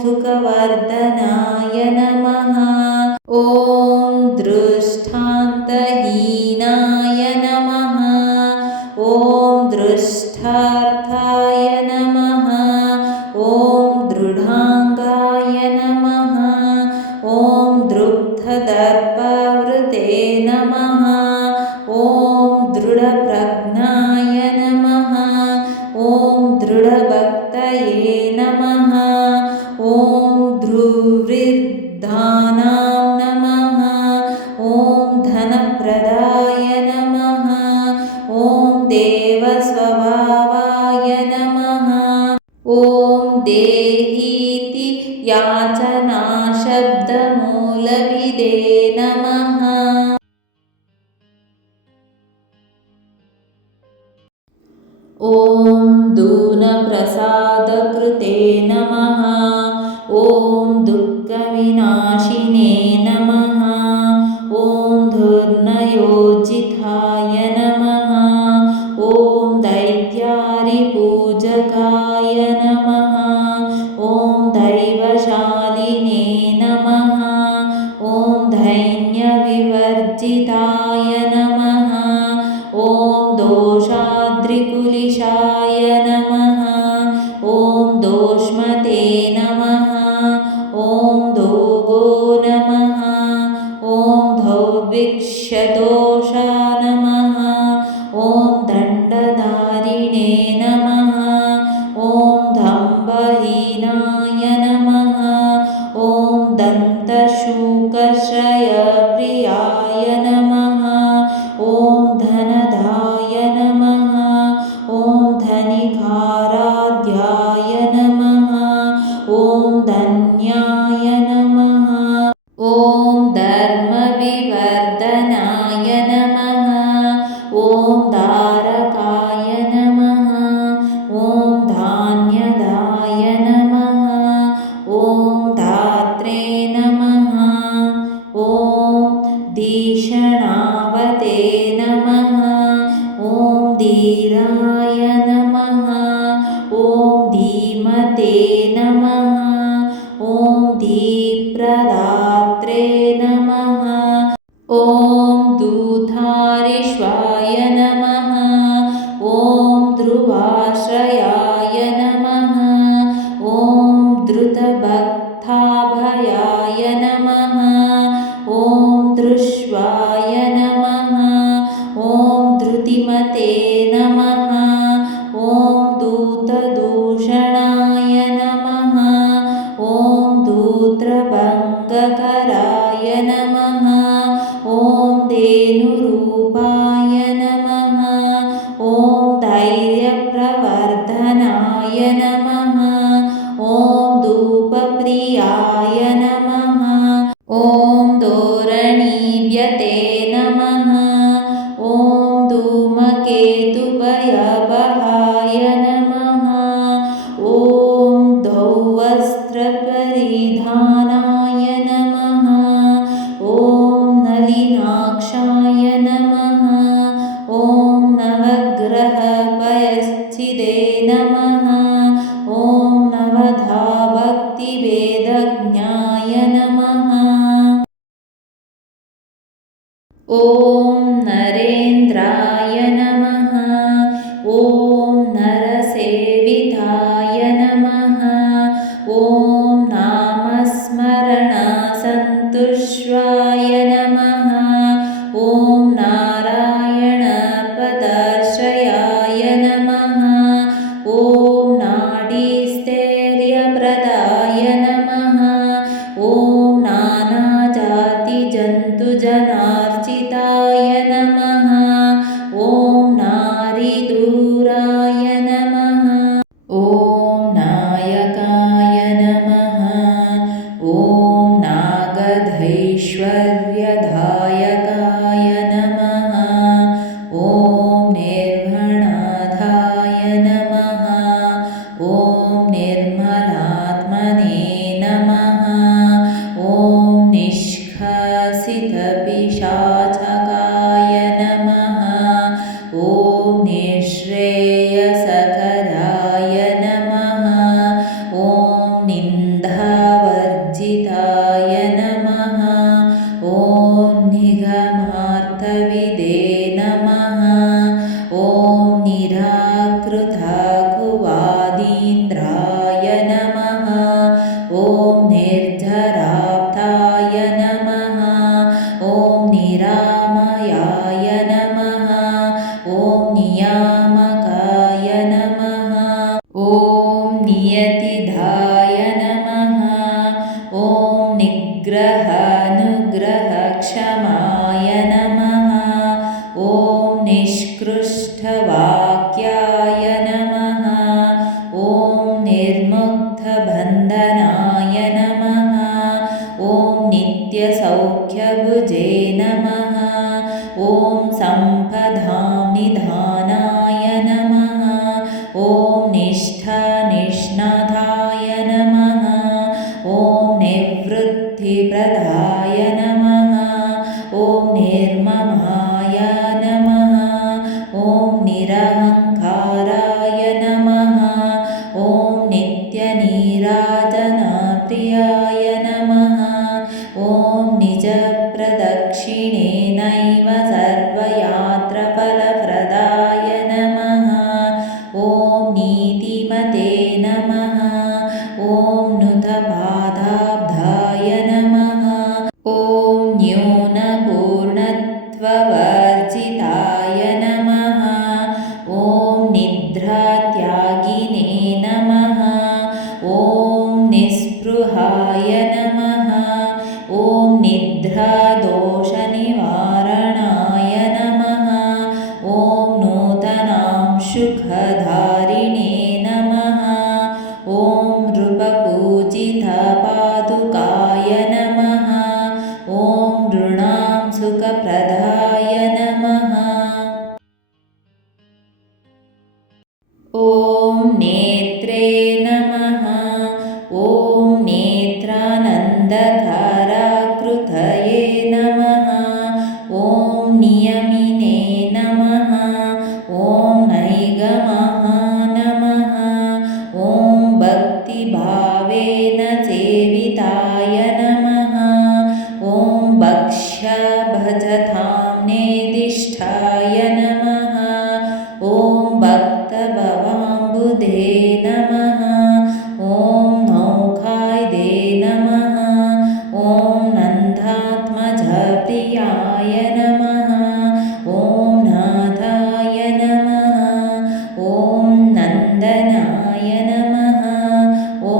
सुखवर्धनाय नमः। ॐ दृष्टान्तहीनाय नमः। ॐ दृष्टार्थाय नमः। ॐ दृढाङ्गाय नमः। ॐ दृग्धदर्पवृते नमः। ॐ दृढप्रज्ञाय नमः। ॐ दृढभक्तये नमः। ॐ धृवृद्धानां नमः। ॐ धनप्रदाय नमः। ॐ देवस्वभावाय नमः। ॐ देहीति याचनाशब्दमूलविदे नमः। ॐ दूनप्रसादकृते नमः। ॐ दुःखविनाशिने नमः। ॐ धुर्नयोजिताय नमः। ॐ दैत्यारिपूजकाय नमः। ॐ दैवशालिने नमः। ॐ दैन्यविवर्जिताय नमः। ॐ दोषाद्रिकुलिशाय नमः। ॐ दोष्मते नमः। ॐ दोगो नमः। ॐ धौविक्षदोषा नमः। ॐ दण्डधारिणे नमः। ॐ दम्भहीनाय नमः। ॐ दन्तशूकश्रयप्रियाय नमः। ॐ धनदाय नमः। ॐ धनिकाराध्याय नमः। ॐ धन्याय नमः। ॐ धर्मविवर्धनाय नमः। ॐ धारकाय नमः। ॐ धान्यदाय नमः। ॐ धात्रे नमः। ॐ धीषणावते नमः। ॐ धीराय नमः। ॐ धीमते नमः। ॐ धीप्रदात्रे नमः। ॐ दूधारिष्वाय नमः। ॐ ध्रुवाश्रयाय नमः। ॐ धृतभक्ताभयाय नमः। ॐ दृश्वाय नमः। ॐ धृतिमते नमः। ॐ दूतदूषणाय नमः। प्रियाय नमः। ॐ दोरणीव्यते नमः। ॐ धूमकेतुभयवहाय नमः। ॐ धौवस्त्रपरिधानाय नमः। ॐ नलिनाक्षाय नमः। ॐ नवग्रहपयस्थिते नमः। ॐ नवधा भक्तिवेदज्ञाय नमः। ॐ नरेन्द्राय नमः। ॐ नरसेविताय नमः। ॐ नामस्मरणसन्तुष्टाय नमः। ॐ नारायणपदाश्रयाय नमः। ॐ नाडीस्थैर्यप्रदाय नमः। ॐ नानाजातिजन्तुजनार्चिताय नमः। ॐ नारीदूराय नमः। ॐ नायकाय नमः। ॐ नागधैश्वर्यदायकाय नमः। ॐ निर्मणाधाय नमः। ॐ निर्मलात्मने नमः। ॐ निष्कासितपिशाचकाय नमः। ॐ निःश्रेयसकराय नमः। ॐ निन्दावर्जिताय नमः। ॐ निगमार्थविदे नमः। ॐ निराकृतकुवादीन्द्राय नमः। ॐ निर्झराब्धाय नमः। ॐ निरामयाय नमः। ॐ नियामकाय नमः। ॐ नियतिधाय नमः। ॐ निग्रहानुग्रहक्षमाय नमः। ॐ निष्कृष्टवाक्याय नमः। ॐ निर्मुक्तबन्धनाय नमः। ॐ नित्यसौख्यभुजे नमः। ॐ सम्पदां निधानाय नमः। ॐ निष्ठानिष्णाताय नमः। ॐ निवृत्तिप्रदाय नमः। ॐ निर्ममाय नमः। ॐ निरहङ्काराय नमः। ॐ नित्यनीराजनप्रियाय नमः। ॐ निजप्रदक्षिणेनैव सर्वयात्रफलप्रदाय नमः। ॐ नीतिमते नमः। ॐ नुतपादाब्धाय नमः। ॐ न्यूनपूर्णत्ववर्जिताय नमः। ॐ निद्रात्यागिने नमः। ॐ निःस्पृहाय नमः। ॐ निद्रादोषनिवारणाय नमः। ॐ नूतनां सुखधारिणे नमः। ॐ नृपपूजितपादुकाय नमः। ॐ नृणां सुखप्रदाय नमः। ॐ नेत्रे नमः। ॐ नेत्रानन्दकाराकृतये नमः। ॐ नियमिने नमः। ॐ नैगमः नमः। ॐ भक्तिभावेन सेविताय नमः। ॐ भक्ष्यभजतां नेदिष्ठाय नमः। ॐ भक्तभवाम्बुधे नमः। ॐ नौकायदे नमः। ॐ नन्दात्मजप्रियाय नमः। ॐ नाथाय नमः। ॐ नन्दनाय नमः। ॐ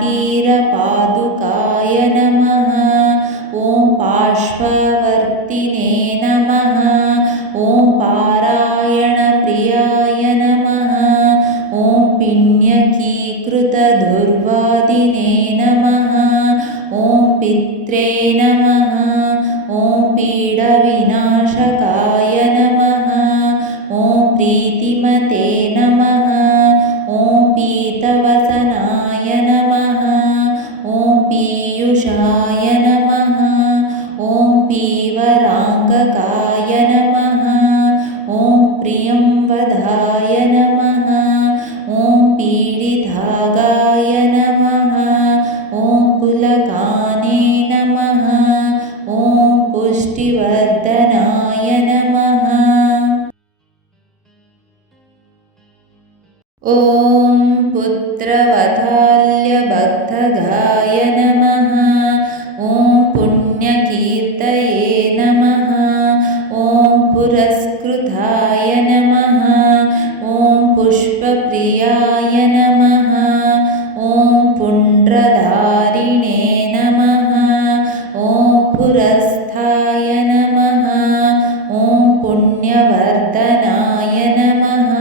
तीरपादुकाय नमः। ॐ पार्श्ववर्तिने नमः। ॐ पारायणप्रियाय नमः। ॐ पिण्यकीकृतदुर्वादिने नमः। ॐ पित्रे नमः। ॐ पीडविनाशकाय नमः। ॐ प्रीतिमते नमः। ॐ पीतवसनाय नमः। ॐ पीयूषाय नमः। ॐ पीवराङ्गकाय नमः। ॐ प्रियंवदाय नमः। ॐ पीडितागाय नमः। ॐ पुलकाने नमः। ॐ पुष्टिवर्धनाय नमः। ॐ पुत्रवधाल्यभक्तगाय नमः। ॐ पुण्यकीर्तये नमः। ॐ पुरस्कृताय नमः। ॐ पुष्पप्रियाय नमः। ॐ पुण्ड्रधारिणे नमः। ॐ पुरस्थाय नमः। ॐ पुण्यवर्धनाय नमः।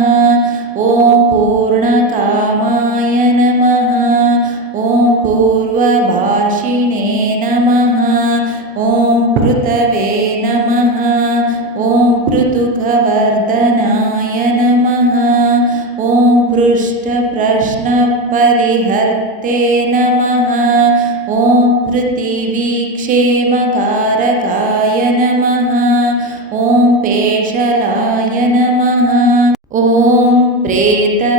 ॐ पूर्णकामाय नमः। ॐ पूर्वभाषिणे नमः। ॐ पृतवे नमः। ॐ पृथुकवर्धनाय नमः। ॐ पृष्ठप्रश्नपरिहर्ते नमः। ॐ पृथिवीक्षेमकारकाय नमः। ॐ पेशलाय नमः। ॐ प्रेतभीतिघ्नाय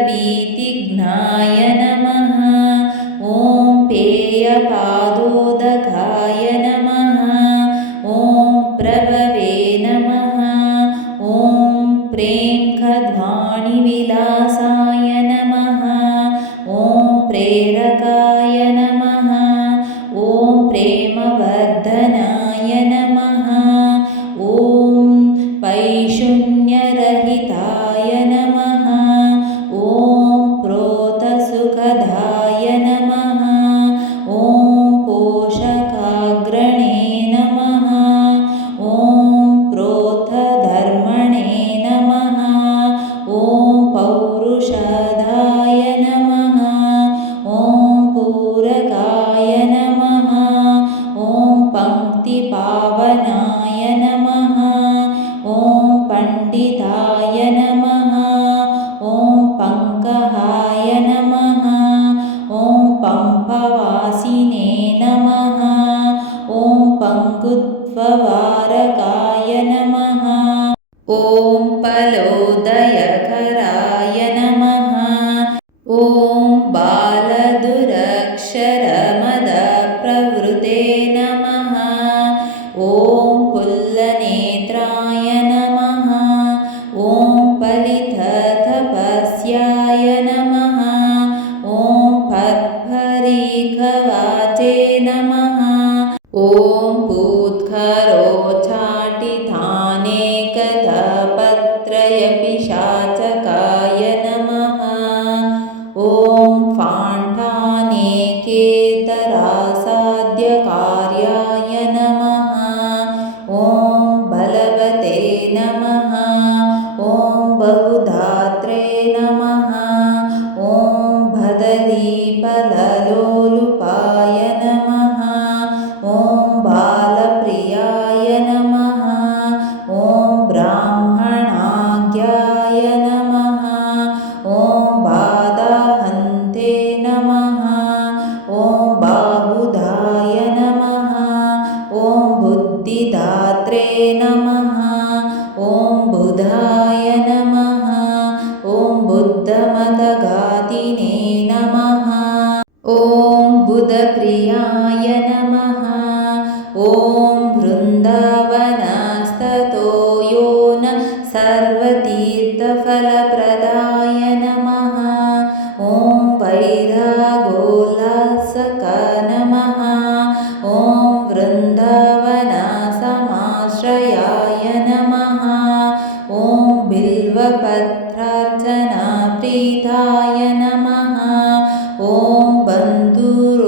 नमः। ॐ पेयपादोदकाय नमः। ॐ प्रभवे नमः। ॐ प्रेङ्खध्वाणिविलासाय नमः। ॐ प्रेरकाय नमः। ॐ प्रेमवर्धनाय नमः। ॐ पैशून्यरहिताय नमः। ॐ प्रोतसुखदाय नमः। ॐ पोषकाग्रणे नमः। ॐ प्रोतधर्मणे नमः। ॐ पौरुषदाय नमः। ॐ पूरकाय नमः। ॐ पङ्क्तिपावनाय नमः। ॐ पण्डिताय नमः। ॐ पङ्कहाय नमः। ॐ पम्पवासिने नमः। ॐ पङ्कुत्ववारकाय नमः। ॐ पलोदयकराय नमः। ॐ बालदुरक्षरमदप्रवृते नमः। ॐ पुल्लनेत्राय नमः। ॐ पलिततपस्याय नमः। ॐ पद्भरीखवाचे नमः। ॐ पूत्खरोचाटितानेकतपत्रयपिशाचकाय नमः। ॐ फाण्ठानेकेतरासाध्यकार्याय नमः। ॐ बलवते नमः। ॐ बहुधात्रे नमः। ॐ भदरीफललोलुपाय नमः। ॐ बालप्रियाय नमः। ॐ ब्राह्मणाज्ञाय नमः। ॐ बाधाहन्ते नमः। ॐ बाहुधाय नमः। ॐ बुद्धिदात्रे नमः। ॐ बुधाय नमः। ॐ बुद्धमतघातिने नमः। ॐ बुधप्रियाय नमः। ॐ वृन्दावनस्ततो यो न सर्वतीर्थफलप्रदाय नमः। ॐ वैरागोल्लासक नमः। ॐ वृन्दावनसमाश्रयाय नमः। ॐ बिल्वपत्रार्चनाप्रीताय नमः। ॐ बन्धुरूपाय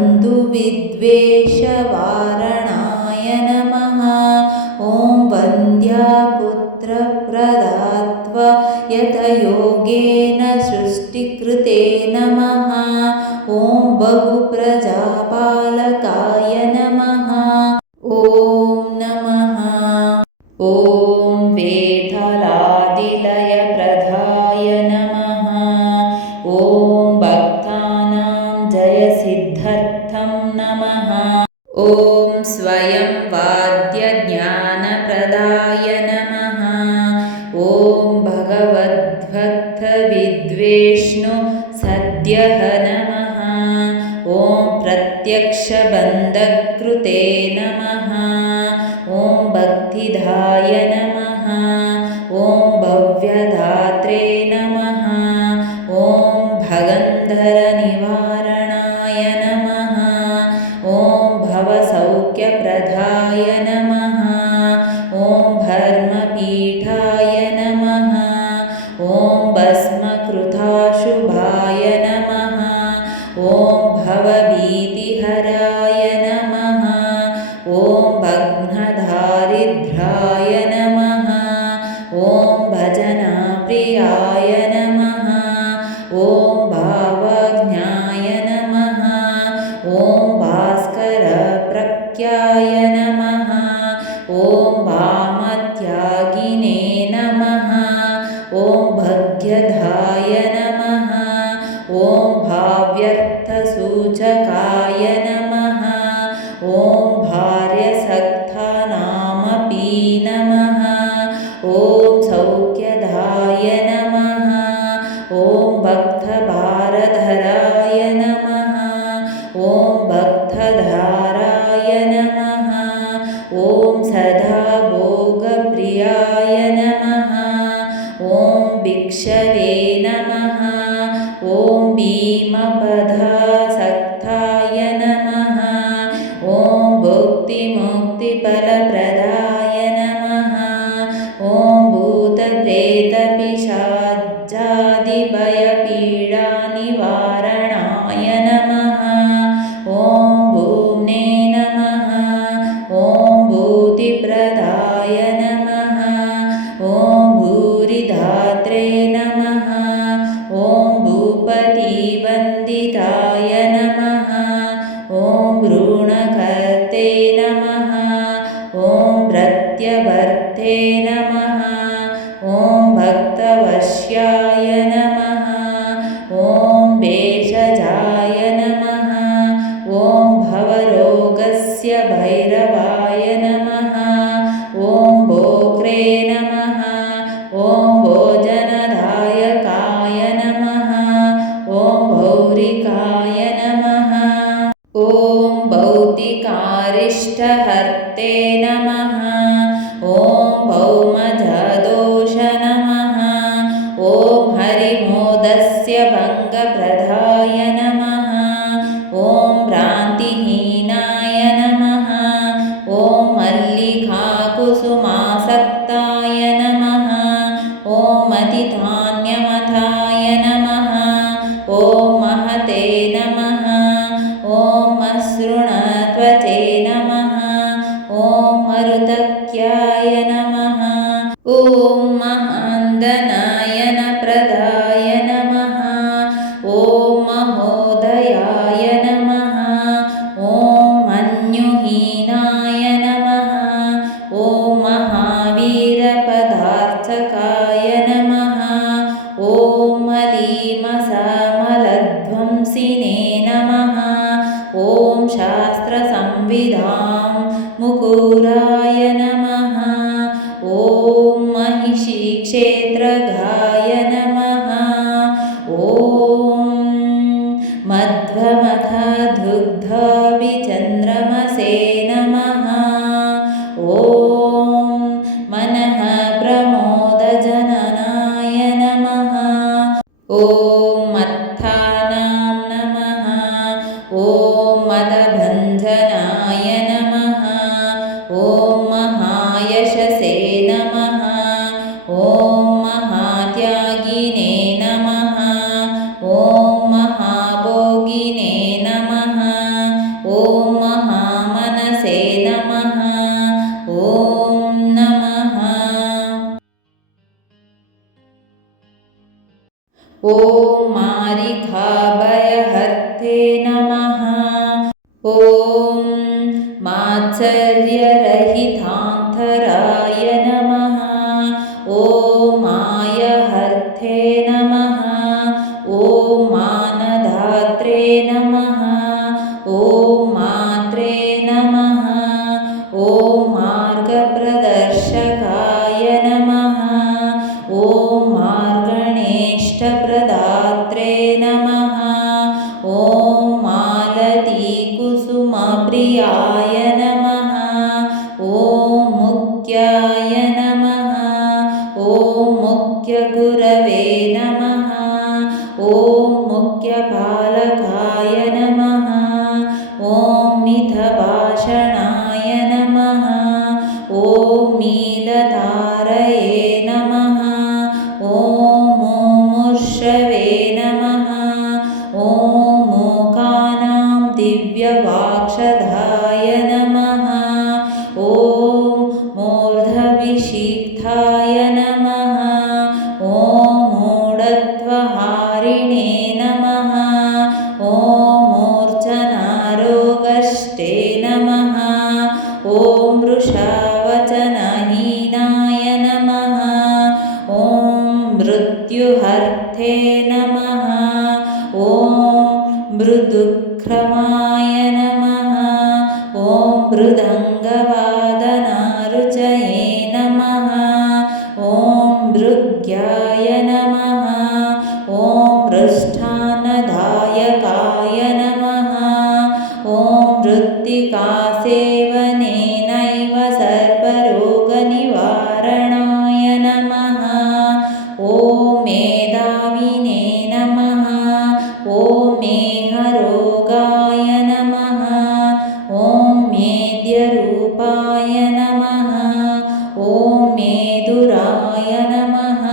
बन्धुविद्वेषवारणाय नमः। ॐ वन्द्यापुत्रप्रदात्वयतयोगेन सृष्टिकृते नमः। ॐ बहुप्रजापालकाय नमः। ॐ नमः। ॐ वेठलादिलयप्रदाय नमः। ॐ भक्तानां जयसिद्ध्यर्थं नमः। ॐ स्वयं वाद्यज्ञानप्रदाय नमः। ॐ भगवद्भक्तविद्वेष्णु सद्यः नमः। ॐ प्रत्यक्षबन्धकृते नमः। ॐ भक्तिदाय नमः। ॐ भव्यदात्रे नमः। ॐ भगन्धरनिवारणाय नमः। ॐ भवसौख्यप्रदाय नमः। ॐ धर्मपीठाय नमः। ॐ भस्मकृताशुभाय नमः। ॐ भवभीतिहराय नमः। ॐ भग्नदारिद्र्याय नमः। ॐ भजनप्रियाय नमः। ॐ भावज्ञाय नमः। ॐ भास्करप्रख्याय नमः। ॐ भामत्यागिने नमः। ॐ भग्यधाय नमः। ॐ भाव्यर्थसूचकाय नमः। ॐ भार्यसक्तानामपि नमः। ॐ सौख्यदाय नमः। ॐ भक्तभारधराय नमः। ॐ भक्तधाराय नमः। ॐ सदा भोगप्रियाय नमः। ॐ भिक्षवे नमः। ॐ भीमपदासक्ताय नमः। ॐ भुक्तिमुक्तिफलप्रदाय नमः। ॐ भूतप्रेतपिशाचादिभयपीडानिवारणाय नमः। ॐ भूम्ने नमः। ॐ भूतिप्रदाय नमः। ॐ भूरिधात्रे नमः। ॐ भूपतिवन्दिताय नमः। ॐ भ्रूणकर्ते नमः। ॐ भृत्यभर्ते नमः। ॐ भक्तवश्याय नमः। ॐ भेषजाय नमः। ॐ भवरोगस्य भैरवाय नमः। ॐ भोक्रे नमः। ॐ भोजनदायकाय नमः। ॐ भौरिकाय नमः। ॐ भौतिकारिष्टहर्ते नमः। ॐ भौमजदोष नमः। ॐ हरिमोदस्य भङ्गप्रदाय नमः। ॐ भ्रान्तिहीनाय नमः। ॐ मल्लिकाकुसुमासक्ताय नमः। ॐ मतिधान्यमथाय नमः। ॐ महते नमः। ॐ मसृणत्वचे नमः। ॐ मरुतक्याय नमः। ॐ महान्दनायनप्रदाय नमः। ॐ महोदयाय नमः। ॐ मन्युहीनाय नमः। ॐ महावीरपदार्थकाय नमः। ॐ मलीमसमलध्वंसिने नमः। ॐ शास्त्रसंविदां मुकुराय नमः। ॐ महिषीक्षेत्रगाय नमः। ॐ मध्वमथदुग्धाभिचन्द्रमसे नमः। ॐ मनः प्रमोदजननाय नमः। ॐ मत्थानां नमः। ॐ मदभञ्जनाय नमः। ॐ महायशसे नमः। ॐ महात्यागिने नमः। ॐ महाभोगिने नमः। मात्सर्यरहितान्तराय नमः। ॐ मायहर्थे नमः। ॐ मानधात्रे नमः। ॐ मात्रे नमः। ॐ मार्गप्रदर्शकाय नमः। ॐ मार्गणेष्टप्रदात्रे नमः। ॐ मालतीकुसुमप्रियाय नमः। ॐ मुक्याय नमः। ॐ मुक्यगुरवे नमः। ॐ मुक्यपालकाय नमः। ॐ मितभाषणाय नमः। ॐ मीलधारये नमः। ॐ मुमूर्षवे नमः। ॐ मूकानां दिव्यवाक्षधाय नमः। ॐ मूर्धविषिक्ताय नमः। ॐ मूढत्वहारिणे नमः। ॐ मूर्छनारोगष्टे नमः। ॐ वृषावचनहीनाय नमः। ॐ मृत्युहर्थे नमः। ॐ मृदुक्रमाय नमः। ॐ मृदङ्गवादनारुचये नमः। ॐ भृग्याय नमः। ॐ मृष्टान्नदायकाय नमः। ॐ मृत्तिकासेवनेनैव सर्वरोगनिवारणाय नमः। ॐ मेधाविने नमः। ॐ मेहरोगाय नमः। ॐ मेद्यरूपाय नमः। ॐ मेदुराय नमः।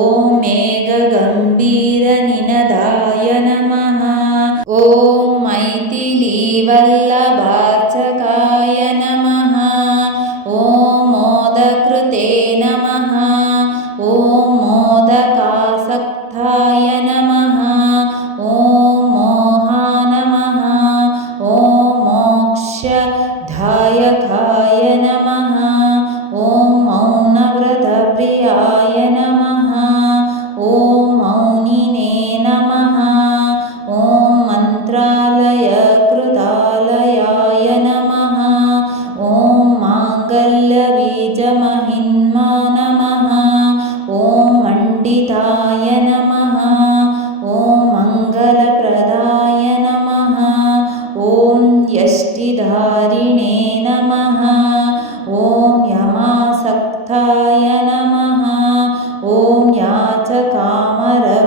ॐ मेघगम्भीरनिनदाय नमः। ॐ मैथिलीवल्लभार्चकाय नमः। ॐ मोदकृते नमः। ॐ मोदकासक्ताय नमः। ॐ मोहा नमः। ॐ मोक्षदायकाय नमः। ॐ मौनव्रतप्रियाय नमः। ॐ मौनिने नमः। ॐ मन्त्रालयकृतालयाय नमः। ॐ माङ्गल्यबीजमहिम्नो नमः। ॐ मण्डिताय नमः। ॐ मङ्गलप्रदाय नमः। ॐ यष्टिधारिणे नमः। ॐ यमासक्ताय नमः। ॐ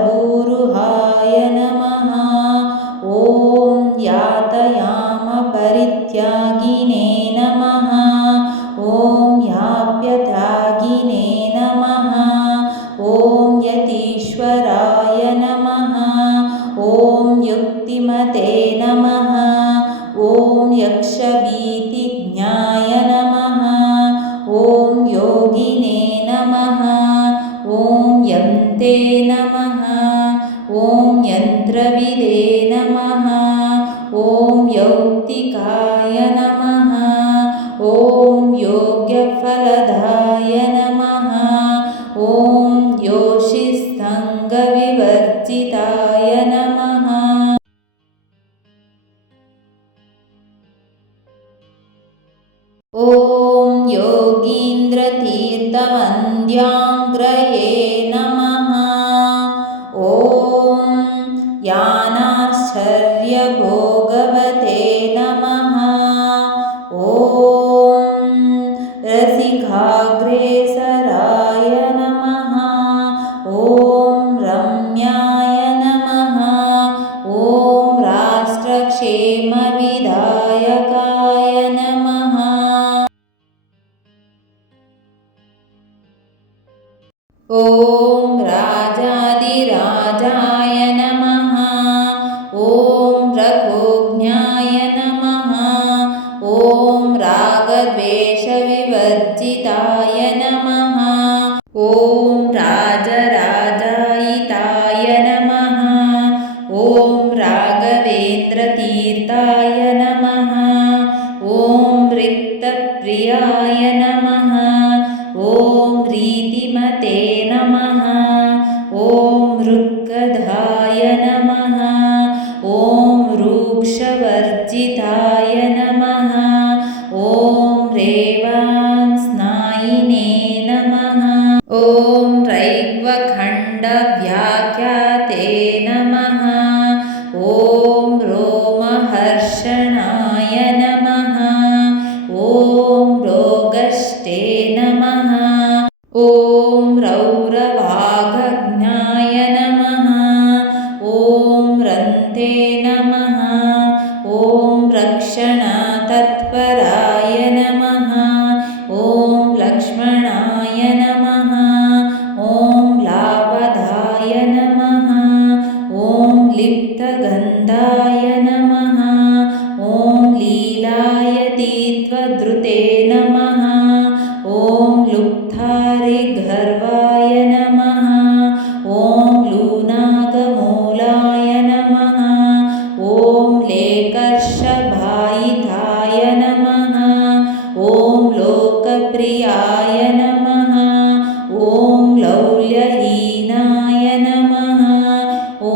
याचकामरभूरुहाय नमः। ॐ यातयामपरित्यागिने नमः। ॐ याप्यत्यागिने नमः। ॐ यतीश्वराय नमः। ॐ युक्तिमते नमः। ॐ यक्षभीतिज्ञाय नमः। ॐ योगिने नमः। ॐ यन्ते नमः। ॐ यन्त्रविदे नमः। ॐ यौक्तिकाय नमः। ॐ योग्यफलदाय नमः। ॐ योषिस्तङ्गविवर्जिताय नमः। ॐ योगीन्द्रतीर्थवन्द्याङ्ग्रये नमः। ॐ यानाश्चर्यभोगवते नमः। ॐ रसिकाग्रेसराय नमः। ॐ रम्याय नमः। ॐ राष्ट्रक्षेमविधायकाय नमः। ॐ राजाधिराजाय नमः। ॐ रघुज्ञाय नमः। ॐ रागद्वेषविवर्जिताय नमः। ॐ राजराजायिताय नमः। ॐ राघवेन्द्रतीर्थाय नमः। ॐ नमः ॐ रेवांस्नायिने नमः ॐ रैग्वखण्डव्याख्याते नमः ॐ रोमहर्षणाय नमः ॐ रोगष्टे नमः ॐ रौरवागज्ञाय नमः ॐ रन्ते नमः ॐ रक्षणातत्पराय नमः ॐ लक्ष्मणाय नमः ॐ लाभदाय नमः ॐ लिप्तगन्धाय नमः ॐ लीलायतीत्वधृते नमः ॐ लुप्तारिगर्वाय नमः ॐ लूनागमूलाय नमः ॐ लेकर्षभायिताय नमः ॐ लोकप्रियाय नमः ॐ लौल्यहीनाय नमः ॐ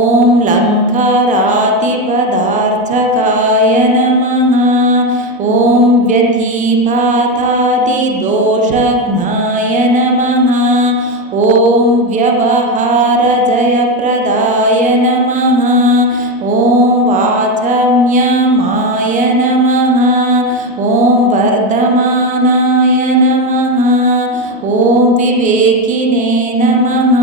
लङ्कारातिपदार्थकाय नमः ॐ व्यतिपातादिदोषज्ञाय नमः ॐ व्यवहारजयप्रदाय नमः ॐ वाचम्यमाय नमः ॐ वर्धमानाय नमः ॐ विवेकिने नमः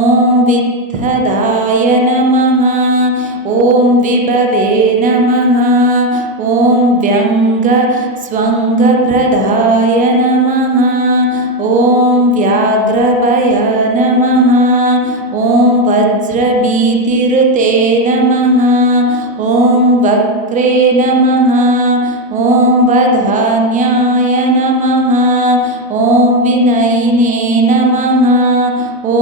ॐ विद्धदाय नमः ॐ विभवे नमः ॐ व्यङ्गस्वङ्गप्रदाय नमः ॐ व्याघ्रभय नमः ॐ वज्रभीतिरुते नमः ॐ वक्रे नमः ॐ वधान्याय नमः ॐ विनयिने नमः ॐ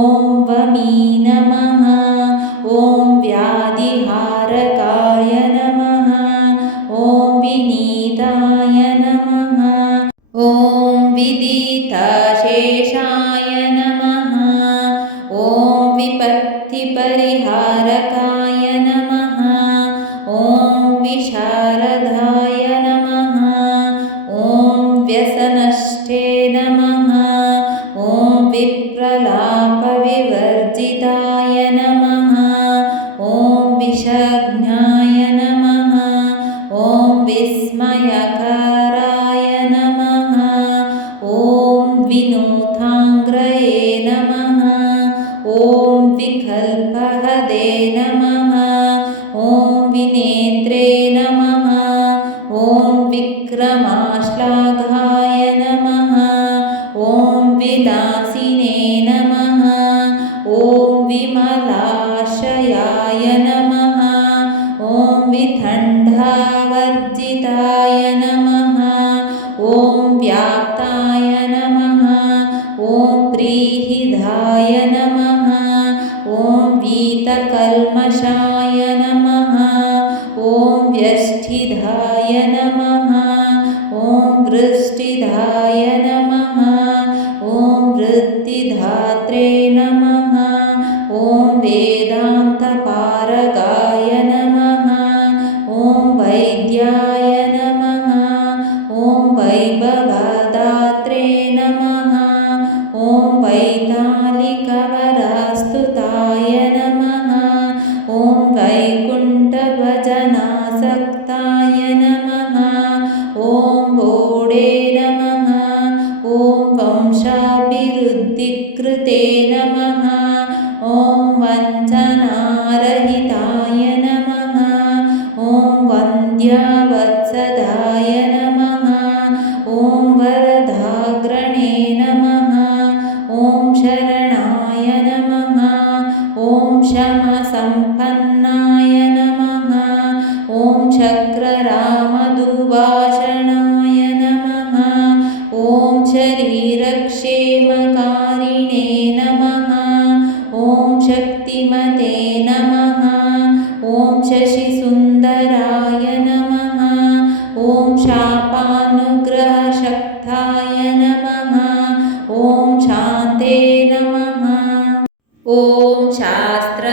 वमी नमः ॐ व्याधिहारकाय नमः ॐ विनीताय नमः ॐ विदिताशेषाय नमः ॐ विपत्तिपरिहारकाय नमः ॐ विशारदाय नमः ॐ व्यसनष्टे नमः ॐ विप्रलापविवर्जिताय नमः ॐ विषज्ञाय नमः ॐ विस्मयकाराय नमः ॐ विनूताङ्ग्रये नमः ॐ विकल्पहदे नमः ॐ विनेत्रे नमः ॐ विक्रमाश्लाघाय नमः ॐ विलासिने नमः ॐ विमलाशयाय नमः ॐ विदण्डावर्जिताय नमः ॐ व्याप्ताय नमः ॐ प्रीहिताय नमः ॐ वीतकल्मषाय नमः ॐ व्यष्टिधाय नमः ॐ वृष्टिधाय नमः ॐ वृत्तिधात्रे नमः ॐ वेदान्तपारगाय नमः ॐ वैद्याय नमः ॐ वैभवदात्रे नमः ॐ वैतालिकवरास्तुताय नमः ॐ वैकुण्ठभजनासक्ताय नमः ॐ भोडे नमः ॐ वंशाभिवृद्धिकृते नमः ॐ वञ्चनारहिताय नमः ॐ वन्द्यावत्सदाय नमः ॐ वरदाग्रणे नमः ॐ शरणाय नमः ॐ क्षमसम्पन्नाय नमः ॐ चक्ररामदुर्भाषणाय नमः ॐ शरीरक्षेमकारिणे नमः ॐ शक्तिमते नमः ॐ शशिसुन्दराय नमः ॐ शापानुग्रहशक्ताय नमः ॐ शान्ते नमः ॐ शास्त्रविशारदाय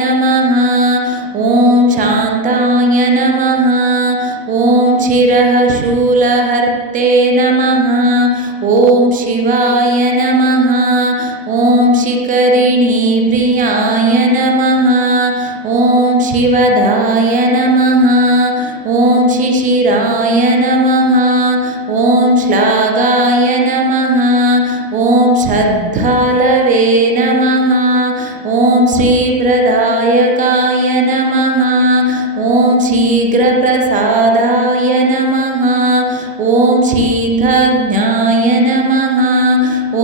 नमः ॐ शान्ताय नमः शिरः शूलहर्ते नमः। ॐ शिवाय नमः। ॐ शिखरिणी प्रियाय नमः। ॐ शिवदाय नमः। ॐ शिशिराय नमः। ॐ श्लाघाय नमः। ॐ श्रद्धालवे नमः। ॐ श्रीप्रदायकाय नमः। ॐ शीघ्रप्रसादाय नमः। ॐ शीतज्ञाय नमः।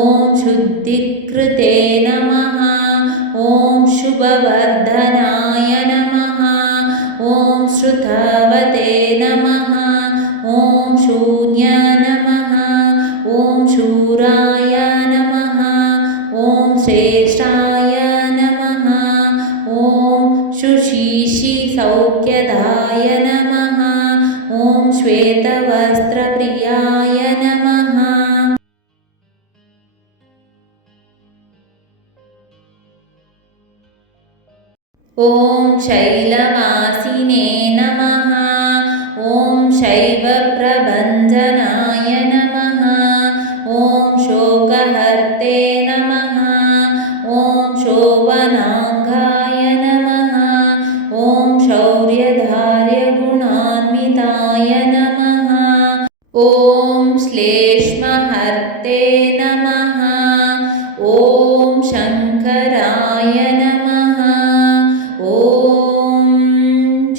ॐ शुद्धिकृते नमः। ॐ शुभवर्धनाय नमः। ॐ श्रुतवते नमः। ॐ शून्य नमः। ॐ शूराय नमः। ॐ श्रेष्ठाय नमः। ॐ शुशीषि सौख्यदाय नमः। ॐ श्वेतवस्त्रप्रियाय नमः। ॐ शैलवासिने नमः। ॐ शैवप्रभञ्जनाय नमः। ॐ शोकहर्ते नमः। ॐ शोभनाङ्गाय नमः। ॐ शौर्यधार्यगुणान्विताय नमः। ॐ श्लेष्महर्ते नमः। ॐ शङ्कराय नमः। ॐ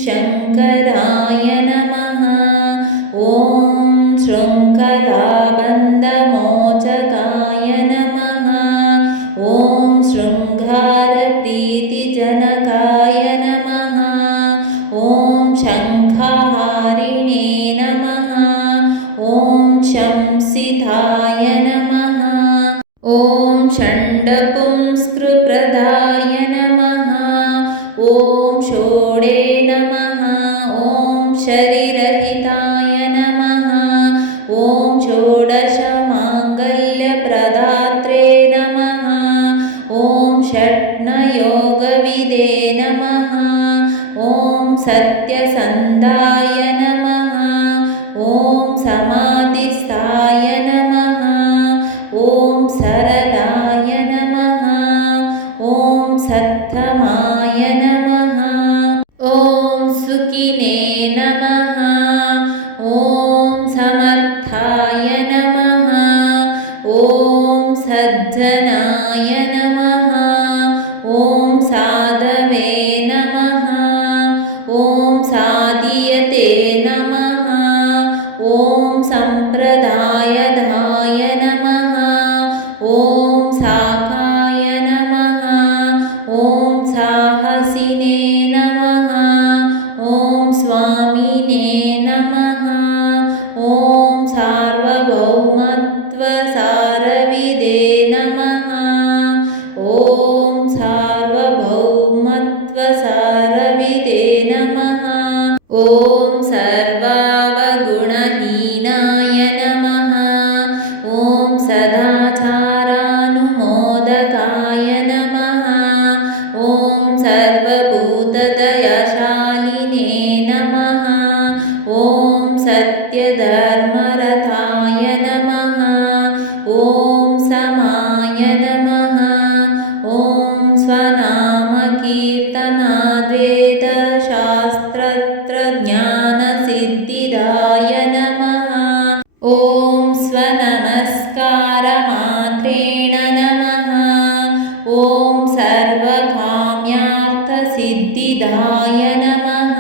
शङ्कराय नमः। ॐ शृङ्खलाबन्धमोचकाय नमः। ॐ शृङ्गारप्रीतिजनकाय नमः। ॐ शङ्खहारिणे नमः। ॐ शंसिताय नमः। ॐ षण्डपुंस्कृप्रदाय नमः। ॐ षोडे नमः। ॐ शरीरहिताय नमः। ॐ षोडशमाङ्गल्यप्रदात्रे नमः। ॐ षट्नयोगविदे नमः। ॐ सत्यसन्धाय नमः। ॐ समाधिस्थाय नमः। ॐ सरलाय नमः। ॐ सत्तमाय नमः। ॐ सुखिने नमः। ॐ समर्थाय नमः। ॐ सज्जनाय नमः। ॐ साधवे नमः। ॐ साधीयते नमः। ॐ सम्प्रदायधाय नमः। ॐ साखाय नमः। ॐ साहसिने नमः। ॐ स्वामिने नमः। ॐ सार्वभौमत्वसारविदे नमः। ॐ सार्वभौमत्वसारविदे नमः। ॐ सर्वावगुणहीनाय नमः। ॐ सदाचारानुमोदकाय नमः। ॐ सर्वभूतदयशालिने नमः। ॐ सत्यधर्मरताय नमः। ॐ समाय नमः। ॐ स्वनामकीर्तनाद्वैतशास्त्रज्ञानसिद्धिदाय नमः। ॐ स्वनमस्कारमात्रेण नमः। ॐ सर्वकाम्यार्थसिद्धिदाय नमः।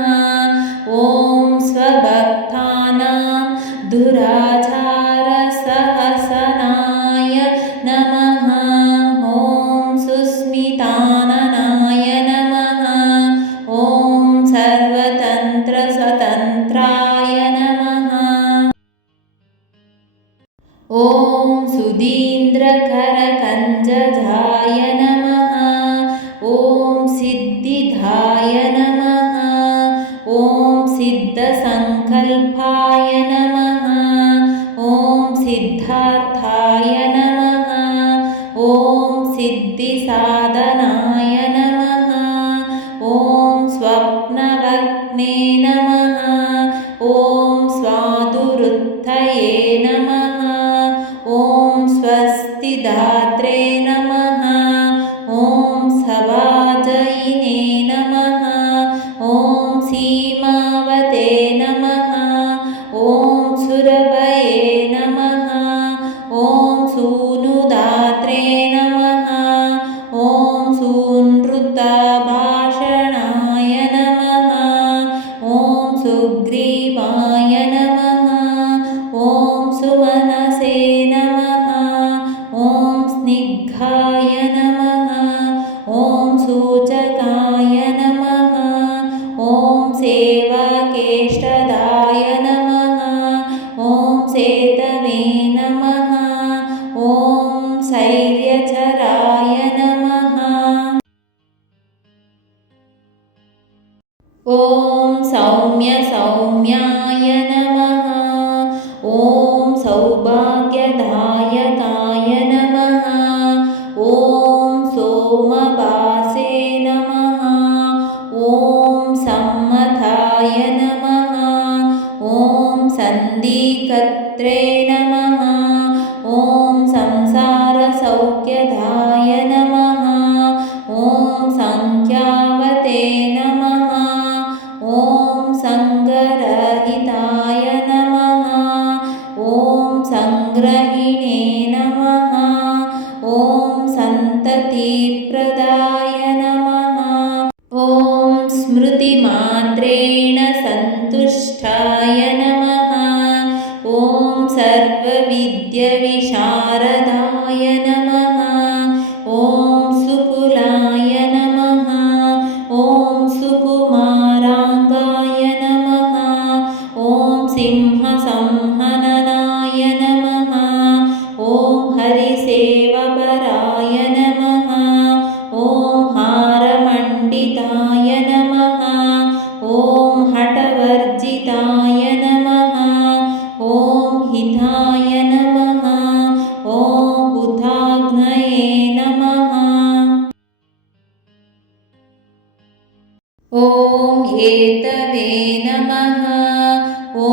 ॐ स्वभक्तानां दुराचारसहसनाय नमः। ॐ सुस्मिताननाय नमः। ॐ सर्वतन्त्रस्वतन्त्राय नमः। ॐ सुधीन्द्रकरकञ्जजाय नमः। ॐ सिद्धिदाय नमः। ॐ सिद्धसङ्कल्पाय नमः। ॐ सिद्धार्थाय नमः। ॐ सिद्धिसाधनाय नमः। ॐ स्वप्नवग्ने नमः। ॐ सुग्रीवाय नमः। ॐ सुमनसे नमः। ॐ स्निग्धाय नमः। ॐ सूचकाय नमः। ॐ सेवाकेष्टदाय नमः। ॐ सेतवे नमः। ॐ शैर्यचराय नमः। ॐ सौम्याय नमः। ॐ सौभाग्यदायकाय नमः। ॐ सोमवासे नमः। ॐ सम्मताय नमः। ॐ सन्धिकर्त्रे नमः। ॐ संसारसौख्यदाय नमः। ॐ संख्यावते नमः। ॐ सङ्गरहिताय नमः। ॐ सङ्ग्रहिणे नमः। ॐ सन्ततिप्रदाय नमः। ॐ स्मृतिमात्रेण सन्तुष्टाय नमः। ॐ सर्वविद्याविशारदाय नमः। ॐ सुकुलाय नमः। ॐ सुकुमाराङ्गाय नमः। ॐ सिंहसंहननाय नमः। ॐ हरिसेवपराय नमः। ॐ हारमण्डिताय नमः। ॐ हठवर्जिताय नमः। ॐ हिताय नमः। ॐ हुताग्नये नमः। ॐ हेतवे नमः। ॐ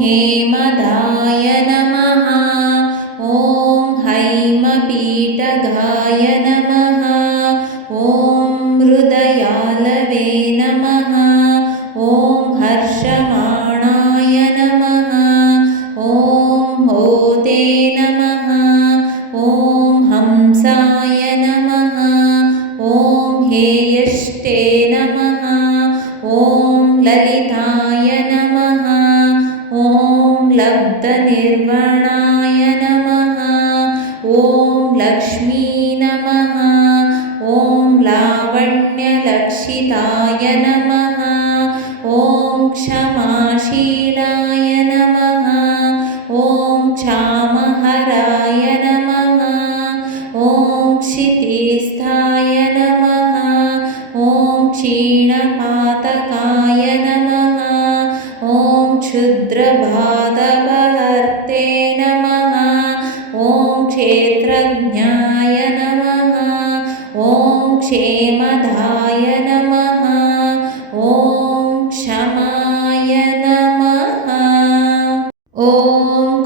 हेमदाय नमः। ॐ हैमपीठगाय नमः। ॐ हृदयालवे नमः। ॐ हर्षमाणाय नमः। ॐ होते नमः। ॐ हंसाय नमः। ॐ हेयष्टे नमः। ॐ ललिताय नमः। ॐ लब्धनिर्वणाय नमः। ॐ लक्ष्मी नमः। ॐ लावण्यलक्षिताय नमः। ॐ क्षमाशीलाय नमः। ॐ क्षामहराय नमः। ॐ क्षितिस्थाय नमः। ॐ क्षीणपातकाय नमः। ॐ क्षुद्रबाधपहर्ते नमः। ॐ क्षेत्रज्ञाय नमः। ॐ क्षेमदाय नमः। ॐ क्षमाय नमः। ॐ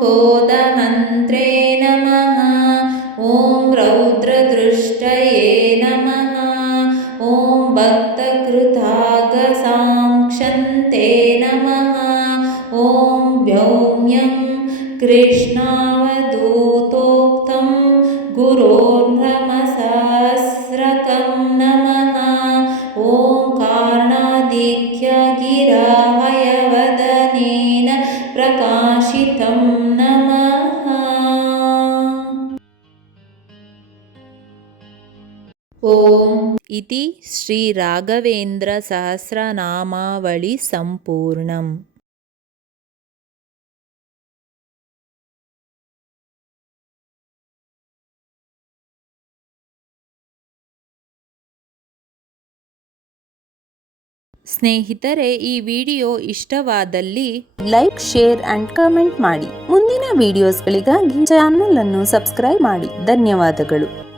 कोदहन्त्रे नमः। ॐ रौद्रदृष्टये नमः। ॐ भक्तकृतागसाङ्क्षन्ते नमः। ॐ व्योम्यं कृष्णावधूतोक्तं गुरोर्नमसहस्रकं नमः। ॐ कार्णादिक्यगिराहयवदनेन प्रकाशितं नमः। ॐ इति श्रीराघवेन्द्रसहस्रनामावळि सम्पूर्णम्। ಸ್ನೇಹಿತರೆ, ಈ ವಿಡಿಯೋ ಇಷ್ಟವಾದಲ್ಲಿ ಲೈಕ್, ಶೇರ್ ಅಂಡ್ ಕಮೆಂಟ್ ಮಾಡಿ. ಮುಂದಿನ ವಿಡಿಯೋಸ್ಗಳಿಗಾಗಿ ಚಾನೆಲ್ ಅನ್ನು ಸಬ್ಸ್ಕ್ರೈಬ್ ಮಾಡಿ. ಧನ್ಯವಾದಗಳು.